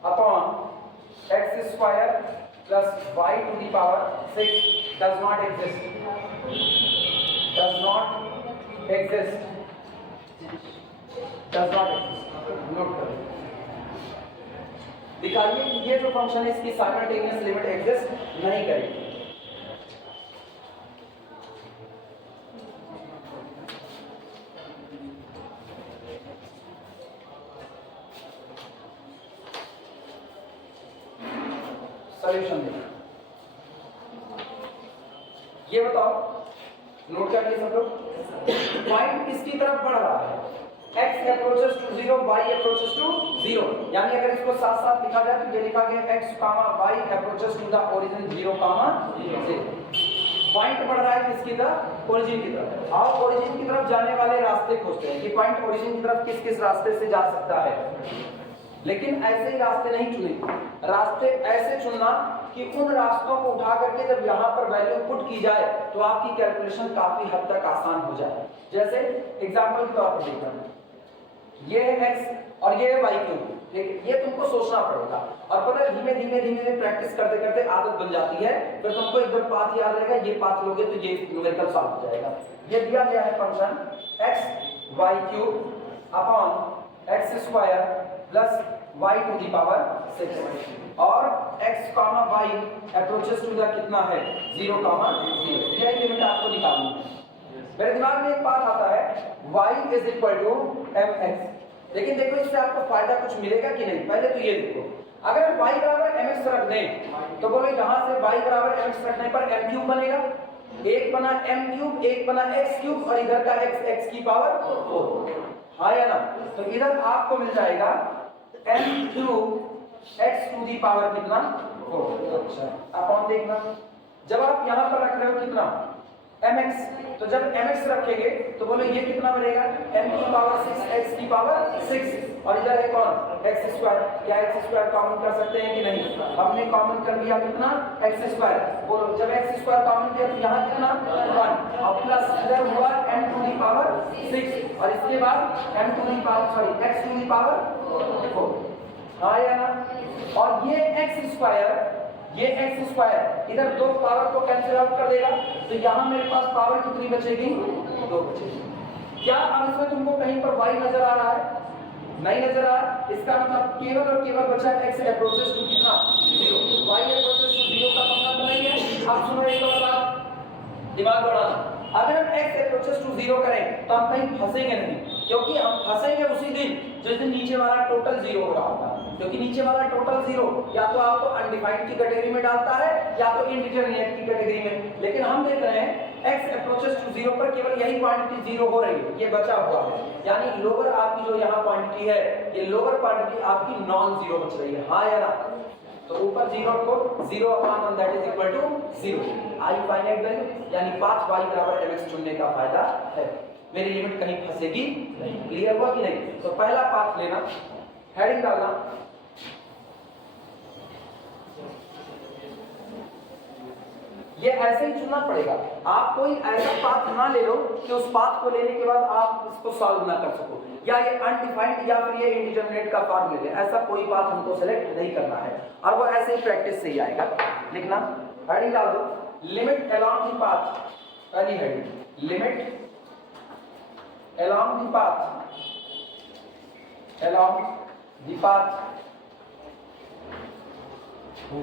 upon x square plus y to the power 6 does not exist, note करो, दिखाइए कि ये जो function है इसकी simultaneous limit exist नहीं करेगी। Solution देखो, ये बताओ, नोट कर लिए सब लोग, पॉइंट किसकी तरफ बढ़ रहा है, x approaches to 0, y approaches to 0, यानी अगर इसको साथ साथ लिखा जाए तो ये लिखा गया x, y approaches to the origin 0, 0, point बढ़ रहा है किसकी तरफ, ओरिजिन की तरफ। और ओरिजिन की तरफ जाने वाले रास्ते खोजते हैं कि पॉइंट ओरिजिन की तरफ किस किस रास्ते से जा सकता है, लेकिन ऐसे ही रास्ते नहीं चुने, रास्ते ऐसे चुनना कि उन रास्तों को उठा करके जब यहाँ पर वैल्यू पुट की जाए तो आपकी कैलकुलेशन काफी हद तक आसान हो जाए। जैसे एग्जांपल के तौर पर देखना, ये है x और ये है y क्यूब, ठीक, ये तुमको सोचना पड़ेगा। और पता है धीमे धीमे धीमे धीमे प्रैक्टिस करते करते आदत बन जाती है, फिर तुमको एकदम पाथ याद रहेगा, ये पाथ लोगे तो ये न्यूमेरिकल सॉल्व हो जाएगा। ये दिया गया है function x y cube upon x square plus y to the power 6 और x comma y approaches to the कितना है 0 कॉमा 0। यही लिमिट आपको निकालनी है। मेरे दिमाग में एक बात आता है y is equal to mx, लेकिन देखो इससे आपको फायदा कुछ मिलेगा कि नहीं। पहले तो ये देखो, अगर y बराबर mx रख दें तो बोलो यहाँ से y बराबर mx रखने पर m क्यूब बनेगा, एक बना m क्यूब, एक बना x क्यूब और इधर का x की पावर 4, हाँ या ना। तो इधर आपको मिल जाएगा m cube x to the power कितना 4। अच्छा अपॉन देखना, जब आप यहाँ पर रख रहे हो कितना mx, तो जब mx रखेंगे तो बोलो ये कितना बनेगा m की पावर 6 x की पावर 6 और इधर है कौन x स्क्वायर। क्या x स्क्वायर कॉमन कर सकते हैं कि नहीं? हमने कॉमन कर लिया कितना x स्क्वायर। बोलो जब x स्क्वायर कॉमन किया तो यहाँ कितना 1 और प्लस इधर हुआ m टू दी पावर 6 और इसके बाद m to the power sorry x to the power 4, हाँ या ना। और ये x स्क्वायर, ये x स्क्वायर इधर दो पावर को कैंसिल आउट कर देगा, तो यहाँ मेरे पास पावर कितनी बचेगी 2 बचेगी। क्या अब इसमें तुमको कहीं पर y नजर आ रहा है? नहीं नजर आ रहा। इसका मतलब केवल और केवल बचा x अप्रोचेस टू कितना 0, y अप्रोचेस टू 0 का मतलब नहीं है। अब सुनो एक और बात, दिमाग बढ़ाना, अगर हम x अप्रोचेस टू 0 करें तो हम कहीं फंसेंगे नहीं, क्योंकि हम फंसेंगे उसी दिन जिस दिन नीचे वाला टोटल 0 हो रहा होगा। क्योंकि नीचे वाला टोटल 0 या तो आपको अनडिफाइंड की कैटेगरी में डालता है या तो इंडिटरमिनेट की कैटेगरी में। लेकिन हम देख रहे हैं x अप्रोचेस टू 0 पर केवल यही क्वांटिटी 0 हो रही है, ये बचा हुआ है, यानी लोअर आपकी जो यहाँ क्वांटिटी है ये लोअर क्वांटिटी आपकी नॉन 0 बच रही है, हाँ या ना। तो ऊपर 0 को 0 upon 1 that is equal to 0 I finite value, यानी पाथ y बराबर mx चुनने का फायदा है। मेरी लिमिट कहीं फंसेगी नहीं। क्लियर हुआ कि नहीं? तो पहला पाथ लेना, हेडिंग डालना, ये ऐसे ही चुनना पड़ेगा। आप कोई ऐसा पाथ ना ले लो कि उस पाथ को लेने के बाद आप इसको सॉल्व ना कर सको, या ये अनडिफाइंड या फिर ये इंडिटरमिनेट का फॉर्म ले ले, ऐसा कोई पाथ हमको सेलेक्ट नहीं करना है और वो ऐसे ही प्रैक्टिस से ही आएगा। लिखना, हेडिंग डाल दो, लिमिट अलोंग द पाथ, पहली heading limit along the path, along the path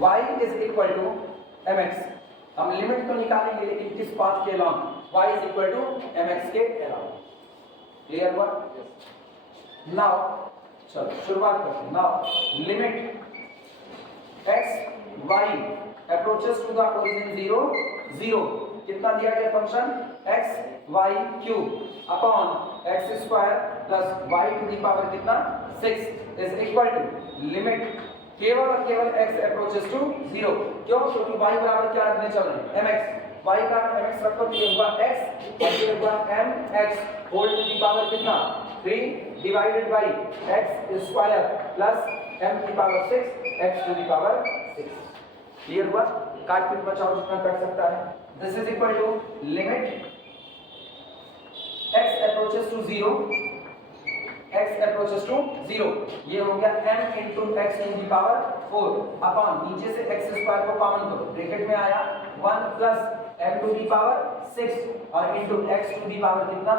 y is equal to mx। हम लिमिट तो निकालेंगे लेकिन किस पाथ के along, y is equal to mx के अलोंग। क्लियर हुआ? नाउ चलो शुरुआत करते हैं। Now limit x y approaches to the origin 0 0, कितना दिया गया function x y cube upon x square plus y to the power कितना 6 इज इक्वल टू लिमिट केवल और केवल x अप्रोचेस टू 0। क्यों? क्योंकि y बराबर क्या रखने चल रहे हैं mx, y बराबर mx रखो तो ये हुआ x और ये हुआ mx whole to the power कितना 3 divided by x square plus m की power 6 x to the power 6। Clear हुआ? काट पीट बचाओ जितना कर सकता है। This is equal to limit x approaches to 0, x approaches to 0, ये हो गया m into x to the power 4 upon नीचे से x स्क्वायर को कॉमन करो, ब्रैकेट में आया 1 plus m to the power 6 और into x to the power कितना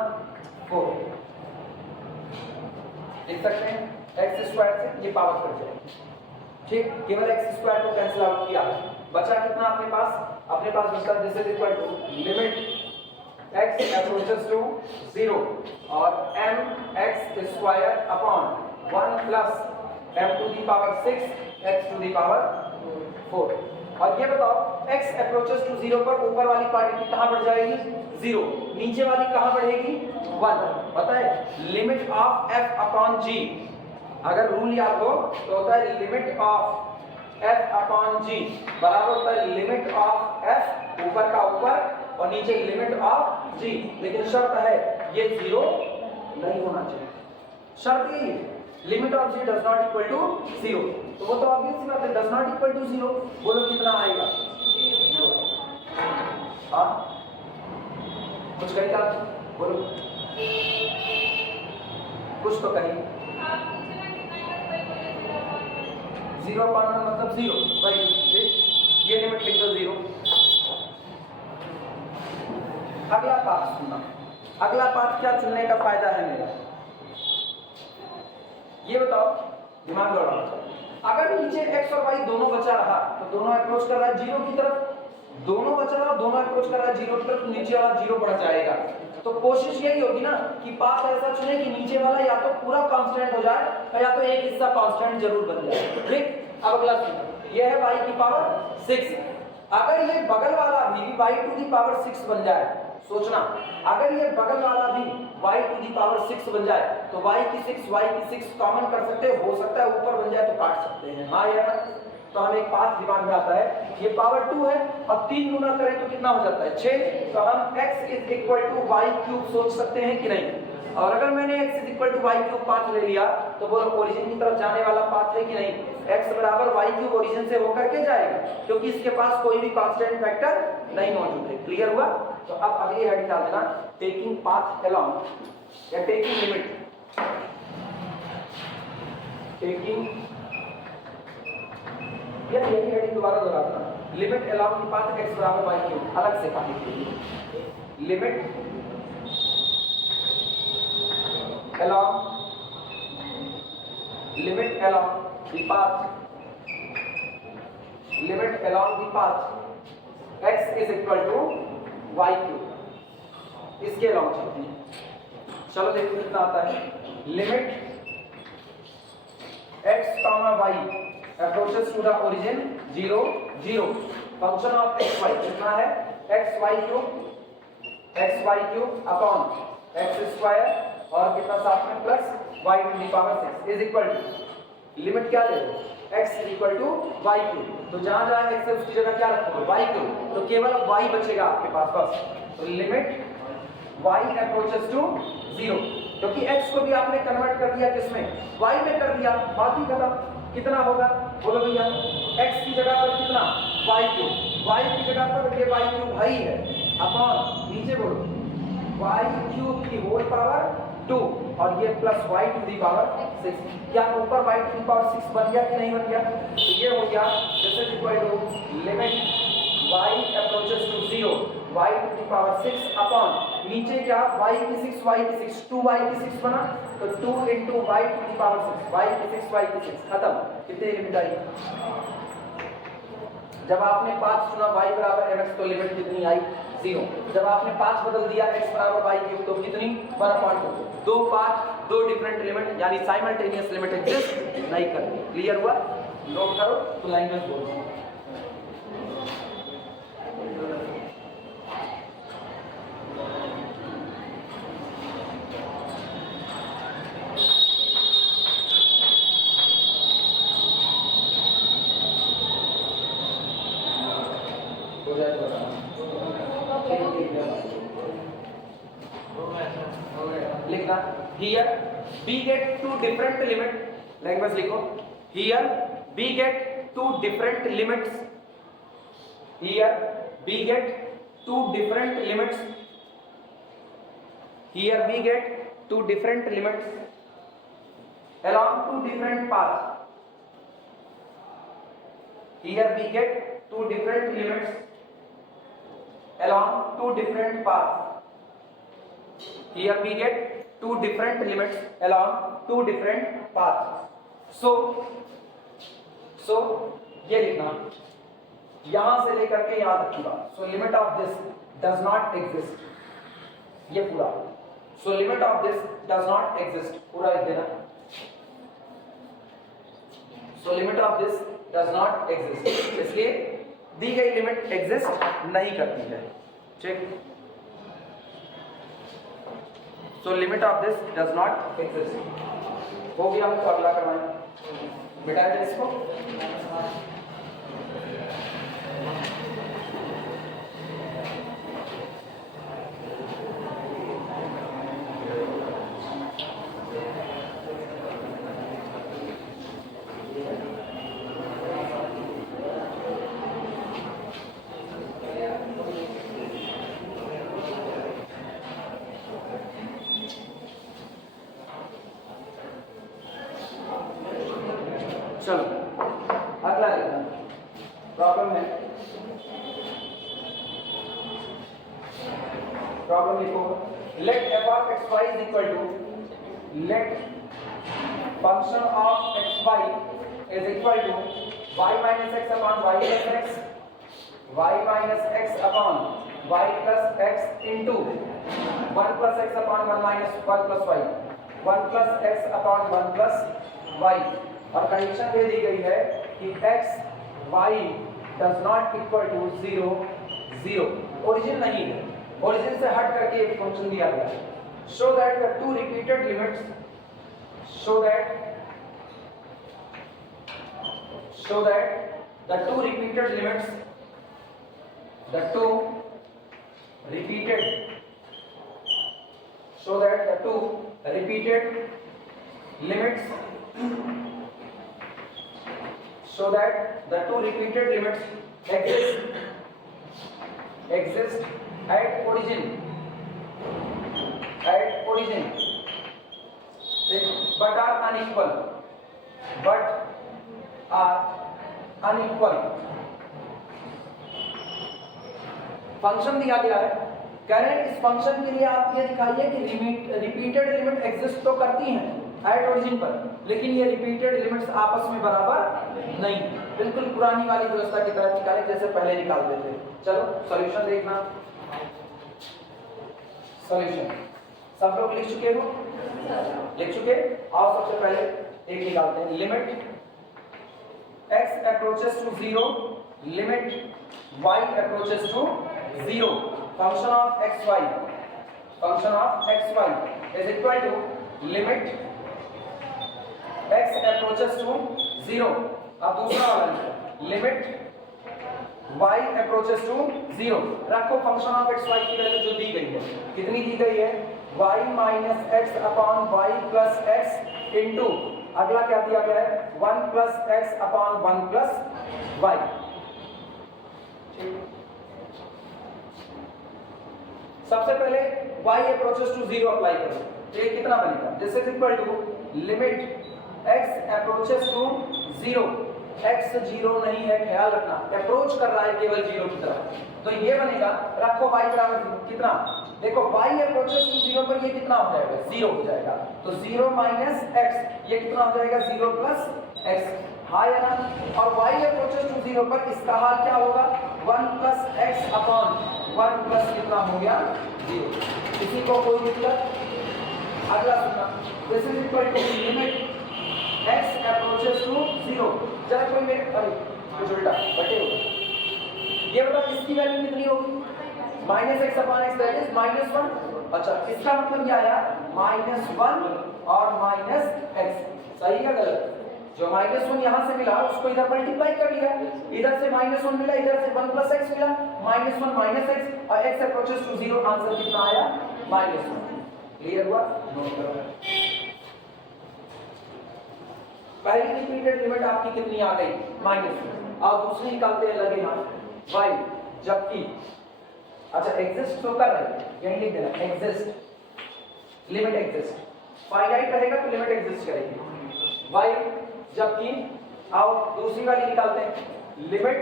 4। लिख सकते हैं x स्क्वायर से ये पावर कट जाएगी, ठीक। केवल x स्क्वायर को कैंसिल आउट किया, बचा कितना अपने पास बचा this is equal to limit x approaches to 0 और m x square upon 1 plus m to the power 6 x to the power 4। और ये बताओ x अप्रोचेस टू 0 पर ऊपर वाली क्वांटिटी कहां बढ़ जाएगी 0, नीचे वाली कहां बढ़ेगी 1। पता है limit of f upon g, अगर रूल याद हो तो होता है limit of f upon g बराबर होता है लिमिट ऑफ f ऊपर का ऊपर और नीचे लिमिट ऑफ g। लेकिन शर्त है ये 0 नहीं होना चाहिए, शर्त यही है limit of g does not equal to 0। तो वो तो ऑब्वियस सी बात है डज नॉट इक्वल टू 0, बोलो कितना आएगा 0। हाँ कुछ कहेगा, बोलो कुछ तो कहिए। 0 अपॉन 1 मतलब 0, भाई ये लिमिट लिख दो 0। अगला पाथ चुनना। अगला पाथ क्या चुनने का फायदा है मेरा, ये बताओ, दिमाग दौड़ाओ। अगर नीचे x और y दोनों बचा रहा तो दोनों अप्रोच कर रहा है 0 की तरफ, दोनों बचा रहा, दोनों अप्रोच कर रहा है 0 की तरफ, तो नीचे वाला 0 बढ़ जाएगा। तो कोशिश यही होगी ना कि पाथ ऐसा चुने कि नीचे वाला या तो पूरा कांस्टेंट हो जाए या तो एक हिस्सा कांस्टेंट जरूर बन जाए। ठीक, अब अगला सुनो, ये है y की पावर 6। अगर ये बगल वाला भी y टू दी पावर 6 बन जाए, सोचना, अगर ये बगल वाला भी y टू दी पावर 6 बन जाए तो y की 6 कॉमन कर सकते हैं, हो सकता है ऊपर बन जाए तो काट सकते हैं, हाँ या ना। तो हमें एक पाथ दिमाग में आता है, ये पावर 2 है और 3 गुना करें तो कितना हो जाता है 6। तो हम x is equal to y cube सोच सकते हैं कि नहीं। और अगर मैंने x is equal to y cube path ले लिया तो बोलो ओरिजिन की तरफ जाने वाला पाथ है कि नहीं, x बराबर वाई क्यूब ओरिजिन से होकर के जाएगा क्योंकि इसके पास कोई भी कांस्टेंट फैक्टर नहीं मौजूद है। क्लियर हुआ। तो अब अगली हेडिंग डाल देना, टेकिंग पाथ अलोंग या टेकिंग लिमिट, टेकिंग, या यही हेडिंग दोबारा दोहराता हूं, limit along the path x बराबर वाई क्यूब, अलग से पाने के लिए limit along limit along the path limit along the path x is equal to y cube, इसके along चलते हैं। चलो देखो कितना आता है, limit x comma y approaches to the origin 0 0 function of x y कितना है x y cube upon x square और कितना साथ में plus y to the power 6 is equal to limit क्या ले लो x is equal to y cube. तो जहां जहां x है उसकी जगह क्या रखोगे y क्यूब, तो केवल अब y बचेगा आपके पास बस। तो लिमिट y अप्रोचेस टू 0, क्योंकि x को भी आपने कन्वर्ट कर दिया किसमें, y में कर दिया, बात ही खत्म। कितना होगा बोलो भैया, x की जगह पर कितना y क्यूब, y की जगह पर ये y क्यूब है ही है अपॉन नीचे बोलो y क्यूब की होल पावर 2 और ये plus y to the power 6। क्या ऊपर y टू दी पावर 6 बन गया कि नहीं बन गया, तो ये हो गया this is equal to limit y approaches to 0 y to the power 6 upon नीचे क्या y की 6 2y की 6 बना, तो 2 into y to the power 6 y की 6 y की 6 खत्म। कितनी लिमिट आई, जब आपने 5 चुना y बराबर mx तो लिमिट कितनी आई 0। जब आपने 5 बदल दिया x बराबर y क्यूब तो कितनी 1/2। दो पाथ दो डिफरेंट लिमिट यानी साइमल्टेनियस लिमिट एग्जिस्ट नहीं करती। क्लियर हुआ, नोट करो तो लाइन में बोलो। लिखना here b get two different limit, language लिखो here b get two different limits, here b get two different limits, here b get two different limits along two different paths, here b get two different limits along two different paths, here we get two different limits along two different paths। so ये लिखना यहां से लेकर के यहां तक की बात। so limit of this does not exist, ये पूरा। so limit of this does not exist पूरा लिख देना। so limit of this does not exist, इसलिए दी गई लिमिट एग्जिस्ट नहीं करती है। ठीक, so limit of this does not exist। हो गया, तो अगला करवाएं, मिटा दें इसको। चलो प्रॉब्लम लिखो, let f of x Y is equal to, let function of x Y is equal to y minus x upon y plus x, y minus x upon y plus x into 1 plus x upon 1 minus 1 plus y, 1 plus x upon 1 plus y. और condition दे दी गई है कि x y does not equal to 0 0, origin नहीं है, origin से हट करके एक फंक्शन दिया गया है। Show that the two repeated limits, show that the two repeated limits, the two repeated, so that the two repeated limits, so that the two repeated limits exist at origin, but are unequal, function दिया गया है, कह रहे हैं इस function के लिए आप ये दिखाइए कि रिपीटेड लिमिट एग्जिस्ट तो करती हैं एट ओरिजिन पर, लेकिन ये रिपीटेड लिमिट्स आपस में बराबर नहीं, बिल्कुल पुरानी वाली व्यवस्था की तरह निकाले जैसे पहले निकालते थे। चलो सॉल्यूशन देखना, सॉल्यूशन सब लोग लिख चुके हो, लिख चुके? आओ सबसे पहले एक निकालते हैं, limit x approaches to 0, limit y approaches to 0, function of xy is equal to limit x approaches to 0। अब दूसरा वाला limit y approaches to 0, रखो फंक्शन ऑफ xy की वैल्यू जो दी गई है, कितनी दी गई है, y minus x upon y plus x into अगला क्या दिया गया है, 1 plus x upon 1 plus y. सबसे पहले y अप्रोचेस टू 0 अप्लाई करो, तो ये कितना बनेगा, this is equal to limit x approaches to 0, x 0 नहीं है, ख्याल रखना अप्रोच कर रहा है केवल 0 की तरफ, तो ये बनेगा, रखो y बराबर कितना, देखो y अप्रोचेस टू 0 पर ये कितना हो जाएगा, 0 हो जाएगा, तो 0 माइनस एक्स ये कितना हो जाएगा, 0 प्लस एक्स, हाँ या ना। और y अप्रोचेस टू 0 पर इसका हाल क्या होगा, 1 प्लस एक्स अपॉन 1 प्लस कितना हो गया, 0। इसी को कोई दिक्कत, अगला सुनना, this is equal to limit x approaches to 0, जरा कोई मेरे अरे कुछ उल्टा बटे होगा, ये बताओ इसकी वैल्यू कितनी होगी, minus x upon x that is minus 1। अच्छा इसका मतलब क्या आया, माइनस 1 और माइनस एक्स, सही या गलत, जो माइनस 1 यहां से मिला उसको इधर मल्टीप्लाई कर लिया, इधर से माइनस 1 मिला, इधर से 1 प्लस एक्स मिला, माइनस 1 माइनस एक्स और एक्स अप्रोचेस टू 0, आंसर कितना आया, माइनस 1। क्लियर हुआ, नोट करो। पहली रिपीटेड लिमिट आपकी कितनी आ गई, माइनस 1, अब दूसरी निकालते हैं लगे हाथ, y जबकि अच्छा एग्जिस्ट तो कर रहे हैं, यही लिख देना एग्जिस्ट, लिमिट एग्जिस्ट, फाइनाइट रहेगा तो लिमिट एग्जिस्ट करेगी, y जबकि आओ दूसरी वाली निकालते हैं, limit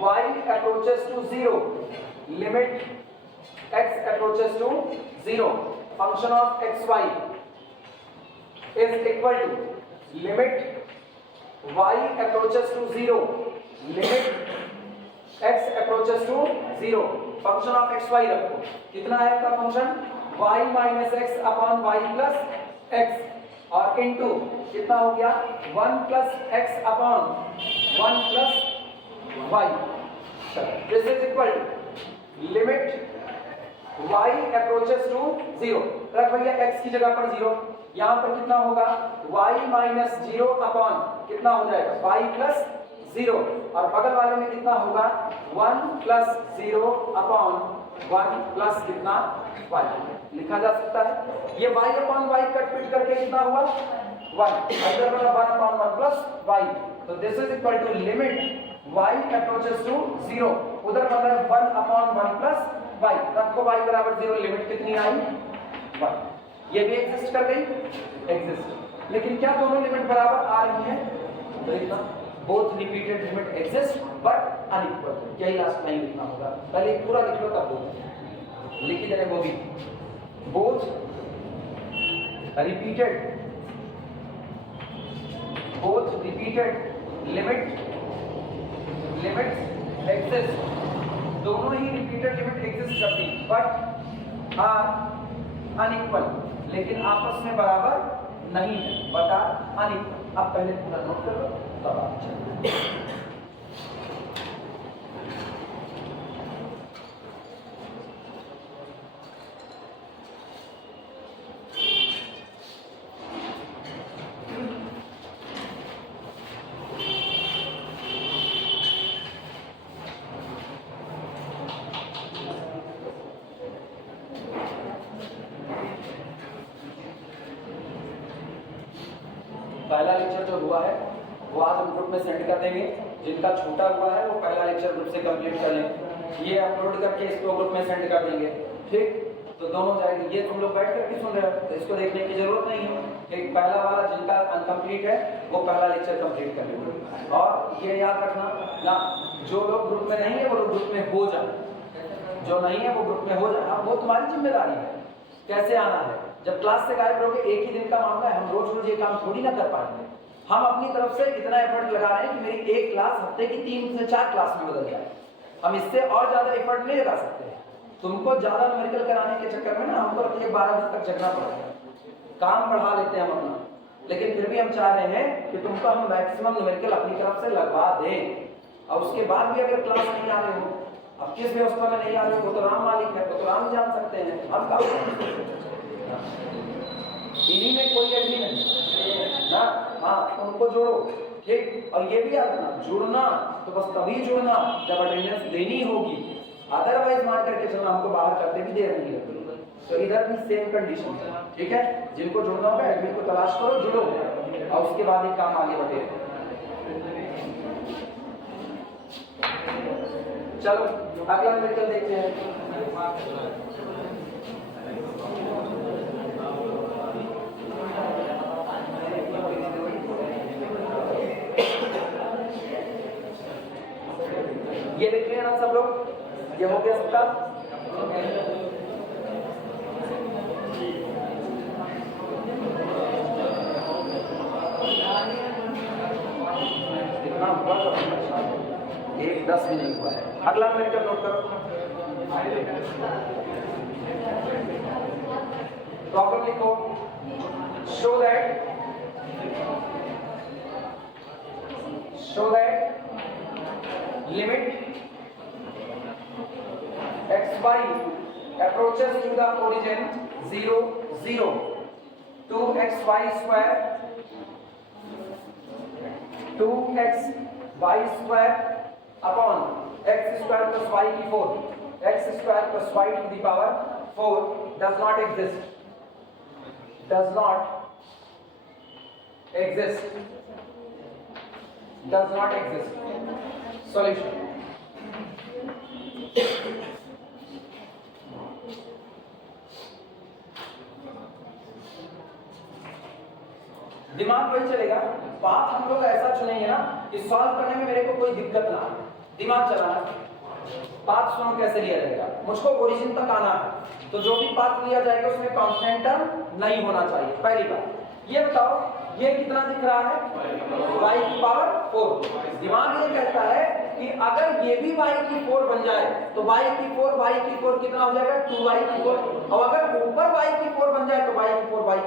y approaches to 0, limit x approaches to 0, function of xy is equal to limit y approaches to 0, limit x approaches to 0, function of xy रखो, कितना है आपका function, y minus x upon y plus x और into कितना हो गया, 1 plus x upon 1 plus y, this is equal to limit y approaches to 0, रख भैया x की जगह पर 0, यहाँ पर कितना होगा, y माइनस 0 अपॉन कितना हो जाएगा, y प्लस 0 और बगल वाले में कितना होगा, 1 प्लस 0 अपॉन 1 प्लस कितना y, लिखा जा सकता है। ये y अपॉन y कट पिट करके कितना हुआ, 1, इधर बना 1 अपॉन 1 प्लस y, तो this is equal to limit y approaches to 0, उधर बना 1 अपॉन 1 प्लस y, रखो y बराबर 0, लिमिट कितनी आई, 1। ये भी एग्जिस्ट कर गई, एग्जिस्ट, लेकिन क्या दोनों लिमिट बराबर आ रही हैं, देखना both repeated limit exist but unequal, यही लास्ट लाइन लिखना होगा, पहले पूरा लिख लो तब बोलो। लिखी दे रहे वो भी, बोथ रिपीटेड लिमिट्स एग्जिस्ट, दोनों ही रिपीटेड लिमिट एग्जिस्ट करती बट आर अनइक्वल, लेकिन आपस में बराबर नहीं है, बट आर अनइक्वल। अब पहले पूरा नोट कर लो तब आप चलिए। पहला लेक्चर जो हुआ है वो आज हम ग्रुप में सेंड कर देंगे, जिनका छूटा हुआ है वो पहला लेक्चर ग्रुप से कंप्लीट कर लें, ये अपलोड करके इसको ग्रुप में सेंड कर देंगे, ठीक। तो दोनों जाएंगे, ये तुम लोग बैठ करके सुन रहे हो तो इसको देखने की जरूरत नहीं है, ठीक। पहला वाला जिनका अनकम्प्लीट है वो पहला लेक्चर कंप्लीट कर लेंगे। और ये याद रखना ना, जो लोग ग्रुप में नहीं है वो लोग ग्रुप में हो जाए, जो नहीं है वो ग्रुप में हो जाए। अब वो तुम्हारी जिम्मेदारी है कैसे आना है। जब क्लास से गायब रहोगे, एक ही दिन का मामला है, हम रोज रोज ये काम थोड़ी ना कर पाएंगे। हम अपनी तरफ से इतना एफर्ट लगा रहे हैं कि मेरी एक क्लास हफ्ते की 3 से 4 क्लास में बदल जाए। हम इससे और ज्यादा एफर्ट नहीं लगा सकते। तुमको ज्यादा न्यूमेरिकल कराने के चक्कर में ना हमको 12 बजे तक जगना पड़ेगा, काम बढ़ा लेते हैं हम अपना, लेकिन फिर भी हम चाह रहे हैं कि तुमको हम मैक्सिमम न्यूमेरिकल अपनी तरफ से लगवा दें। और उसके बाद भी अगर क्लास नहीं आ रहे हो, अब किस व्यवस्था में नहीं आ रहे हो, वो तो राम मालिक है, वो तो राम जान सकते हैं, हम काम इन्हीं में कोई ऐसी नहीं ना। हाँ, उनको जोड़ो, ठीक। और ये भी याद रखना, जुड़ना तो बस तभी जुड़ना जब अटेंडेंस देनी होगी, अदरवाइज मान करके चलना हमको बाहर करते भी देर नहीं लगती। तो इधर भी सेम कंडीशन है, ठीक है। जिनको जुड़ना होगा एडमिन को तलाश करो, जुड़ो, और उसके बाद ही काम आगे बढ़े। चलो अगला न्यूमेरिकल देखते हैं। ये लिख लिया ना सब लोग, ये हो गया सबका। इतना हुआ तो 1-10 भी नहीं हुआ है। अगला न्यूमेरिकल नोट करो, प्रॉब्लम लिखो। Show that limit xy approaches to the origin 0 0 2xy square upon x square plus y की 4, x square plus y to the power 4 does not exist, solution। दिमाग वही चलेगा, बात हम लोग ऐसा चुनेंगे ना कि सॉल्व करने में मेरे को कोई दिक्कत ना आए, दिमाग चलाना। पाथ सुनो कैसे लिया जाएगा, मुझको ओरिजिन तक आना है, तो जो भी पाथ लिया जाएगा उसमें कांस्टेंट टर्म नहीं होना चाहिए। पहली बात ये बताओ, ये कितना दिख रहा है, y की पावर 4। दिमाग ये कहता है कि अगर ये भी y की 4 बन जाए तो y की 4 कितना हो जाएगा, 2y की 4। और अगर ऊपर y की 4 बन जाए तो y की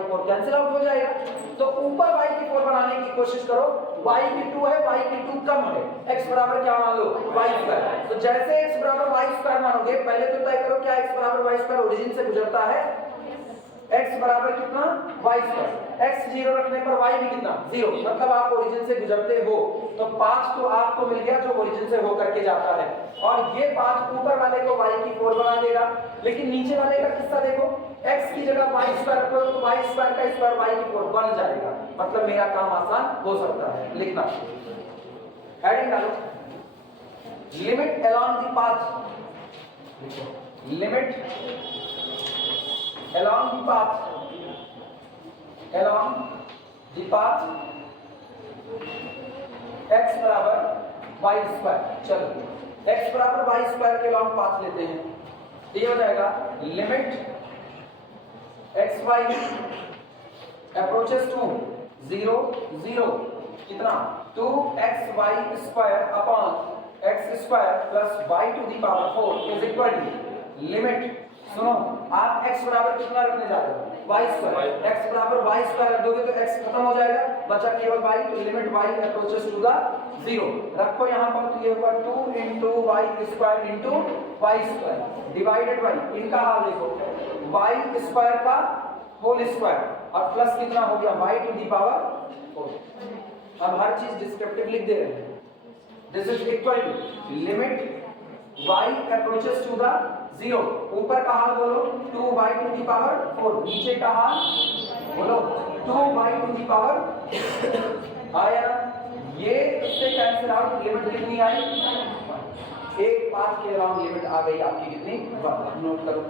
4 कैंसिल आउट हो जाएगा। तो ऊपर y की 4 बनाने की कोशिश करो, y की 2 है, y की 2 कम है, x बराबर क्या मान लो, y स्क्वायर। तो जैसे x बराबर y स्क्वायर मानोगे, पहले तो तय करो क्या x बराबर y स्क्वायर ओरिजिन से गुजरता है, x बराबर कितना, y स्क्वायर। x 0 रखने पर y भी कितना, 0, मतलब आप ओरिजिन से गुजरते हो। तो पाथ तो आपको मिल गया जो ओरिजिन से होकर के जाता है, और ये पाथ ऊपर वाले को y की 4 बना देगा, लेकिन नीचे वाले का किस्सा देखो, x की जगह y स्क्वायर रखो तो y स्क्वायर का स्क्वायर y की 4 बन जाएगा, मतलब मेरा काम आसान हो सकता है। लिखना, हेडिंग डालो, limit along the path, limit along the path x बराबर y स्क्वायर। चलो x बराबर y स्क्वायर के along पाथ लेते हैं, तो ये हो जाएगा limit x Y approaches to 0 0 कितना 2xy square upon x square plus y to the power 4 is equal to limit. सुनो, आप x बराबर कितना रखने जा रहे हो y स्क्वायर, x बराबर y स्क्वायर रख दोगे तो x खत्म हो जाएगा, बचा केवल y, तो limit y approaches to the 0 रखो यहाँ पर, तो ये होगा 2 into y square into y square divided by इनका हाल देखो y स्क्वायर का होल स्क्वायर और प्लस कितना हो गया y टू दी पावर 4। अब हर चीज डिस्क्रिप्टिव लिख दे रहे हैं। This is equal to limit y approaches to the 0, ऊपर का हाल बोलो 2y टू दी पावर 4, नीचे का हाल बोलो 2y टू दी पावर आया, ये इससे कैंसिल आउट, लिमिट कितनी आई, एक पाथ के अराउंड लिमिट आ गई आपकी कितनी, नोट करो।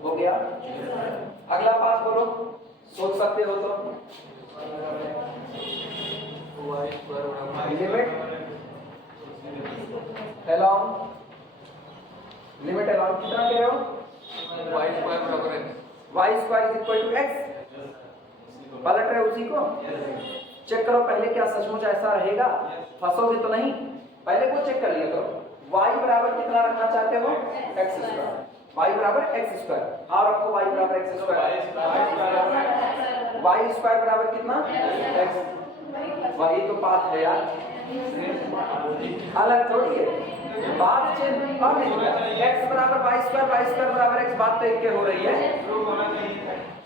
हो गया, अगला पाथ बोलो, सोच सकते हो तो लिमिट अलोंग, लिमिट अलोंग कितना कह रहे हो, y स्क्वायर बराबर है y square is equal to x, पलट रहे उसी को, चेक करो पहले क्या सचमुच ऐसा रहेगा, फंसोगे तो नहीं, पहले को चेक कर लिया करो। y बराबर कितना रखना चाहते हो, x स्क्वायर, y बराबर x स्क्वायर, और रखो y बराबर x स्क्वायर, y स्क्वायर बराबर कितना x, वही तो पाथ है यार, अलग थोड़ी है बात, चेंज और नहीं होगा। x बराबर y स्क्वायर बराबर x, बात तो एक के हो रही है,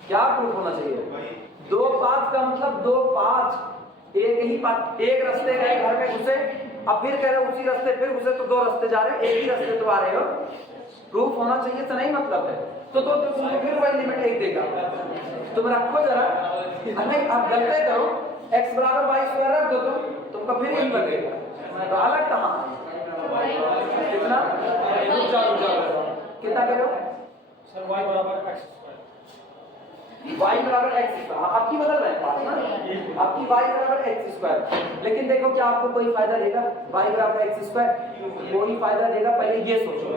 क्या प्रूफ होना चाहिए, दो पाथ का मतलब दो पाथ, एक ही पाथ, एक रास्ते गए घर में घुसे, अब फिर कह रहे हो उसी रास्ते फिर घुसे, तो दो रास्ते जा रहे हैं, एक ही रास्ते तो आ रहे हो, प्रूफ होना चाहिए तो नहीं मतलब है, तो तुमको फिर वही लिमिट एक देगा, तुम रखो जरा, नहीं आप गलते करो, x बराबर y स्क्वायर रख दो तुमको फिर यही बनेगा, तो अलग कहाँ कितना कितना कह रहे हो सर y बराबर x y बराबर x स्क्वायर, आपकी बदल रहे हैं बात ना, आपकी y बराबर x स्क्वायर, लेकिन देखो क्या आपको कोई फायदा देगा, y बराबर x स्क्वायर कोई फायदा देगा, पहले ये सोचो,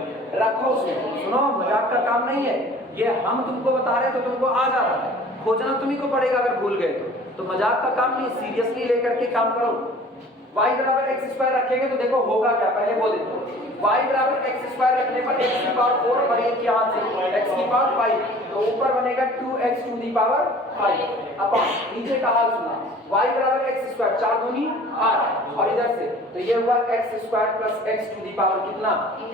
रखो उसमें, सुनो मजाक का काम नहीं है, ये हम तुमको बता रहे हैं तो तुमको आ जा रहा है, खोजना तुम्ही को पड़ेगा अगर भूल गए तो मजाक का काम नहीं, सीरियसली लेकर के काम करो। y बराबर x स्क्वायर रखेंगे तो देखो होगा क्या, पहले बोल देते y बराबर x स्क्वायर रखने पर x की पावर 4 और एक यहाँ से x की पावर 5, तो ऊपर बनेगा 2x to the power 5 upon नीचे का हाल सुना, y बराबर x स्क्वायर 4 दूनी 8, और इधर से तो ये हुआ x square plus x to the power कितना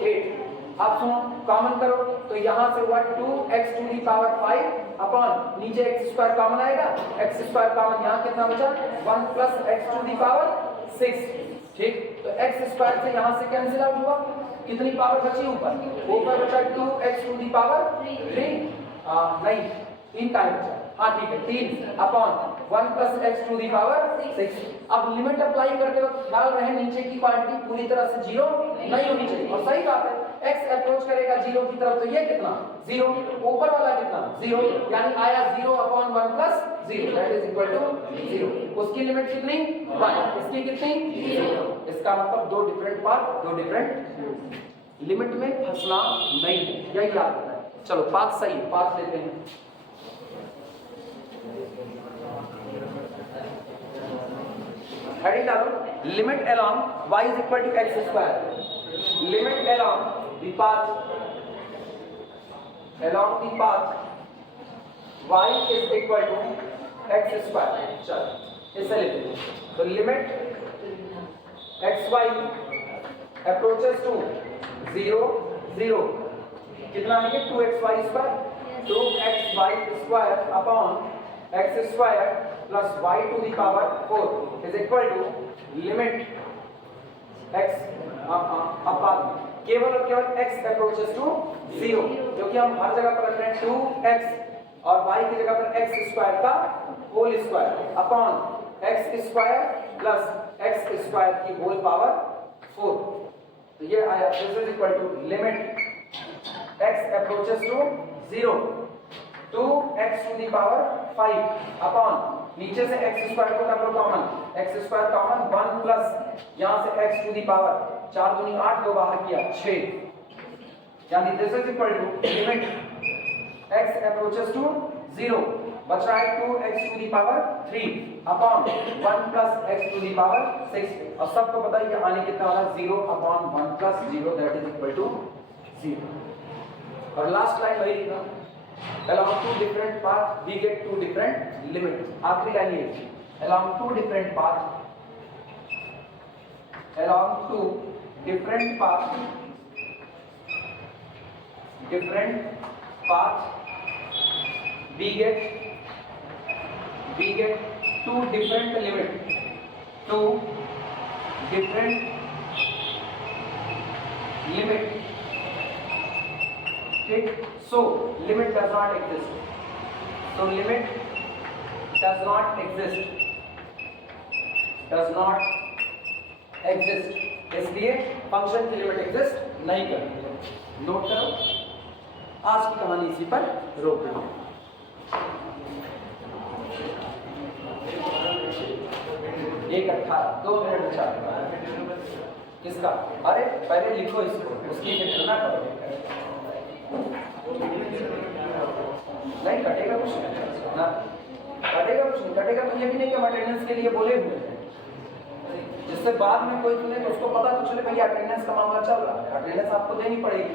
8। अब सुनो कॉमन करो, तो यहाँ से हुआ 2x to the power 5 upon नीचे x स्क्वायर कॉमन आएगा, x स्क्वायर कॉमन, यहाँ कितना बचा 1 plus x to the power 6, ठीक, तो x स्क्वायर से यहाँ से कैंसिल आउट हुआ, कितनी पावर बची ऊपर बचा 2x टू दी पावर 3, नहीं 3 का बचा, हाँ ठीक है 3 upon 1 plus x to the power 6। अब लिमिट अप्लाई करते वक्त ख्याल रहे नीचे की क्वांटिटी पूरी तरह से 0 नहीं होनी चाहिए, और सही बात है x अप्रोच करेगा 0 की तरफ, तो ये कितना 0, ऊपर वाला कितना 0, यानी आया 0 upon 1 plus 0 that is equal to 0, उसकी लिमिट कितनी 1, इसकी कितनी 0, इसका मतलब दो डिफरेंट पाथ, दो डिफरेंट लिमिट में फंसना नहीं है, यही याद रखना है। चलो पाथ सही, पाथ लेते हैं, हेडिंग डालो, limit along y is equal to x square, limit along the path y is equal to x square, चलो इसे लेते हैं, तो लिमिट xy अप्रोचेस टू 0 0 कितना है ये 2xy square, 2xy square upon x square plus y to the power 4 is equal to limit x upon केवल और केवल x approaches to 0, क्योंकि हम हर जगह पर रख रहे हैं 2x और y की जगह पर x स्क्वायर का whole square upon x square plus x square की होल पावर 4। तो ये आया this is equal to limit x approaches to 0 2x to the power 5 upon नीचे से x स्क्वायर को कर लो common, x square common 1 plus यहां से x टू दी पावर 4 दूनी 8 दो बाहर किया 6, यानी this is equal to limit x approaches to 0 बच रहा है 2x to the power 3 upon 1 plus x to the power 6। और सबको पता है कि आने कितना आ रहा है 0 upon 1 plus 0 that is equal to 0। और लास्ट लाइन वही लिखना along two different paths we get two different limits। आखिरी लाइन ये along two different paths we get two different limits, two different limits। ठीक, so limit does not exist, so limit does not exist, इसलिए function की limit exist नहीं करती। Note करो, आज की कहानी इसी पर रोक देना। एक 18 2 मिनट 4 किसका? अरे पहले लिखो इसको, उसकी फिक्र ना करो। नहीं कटेगा कुछ ना, कटेगा कुछ नहीं, कटेगा तो ये भी नहीं कि हम अटेंडेंस के लिए बोले हुए हैं, जिससे बाद में कोई सुने तो उसको पता तो चले भैया अटेंडेंस का मामला चल रहा है, अटेंडेंस आपको देनी पड़ेगी।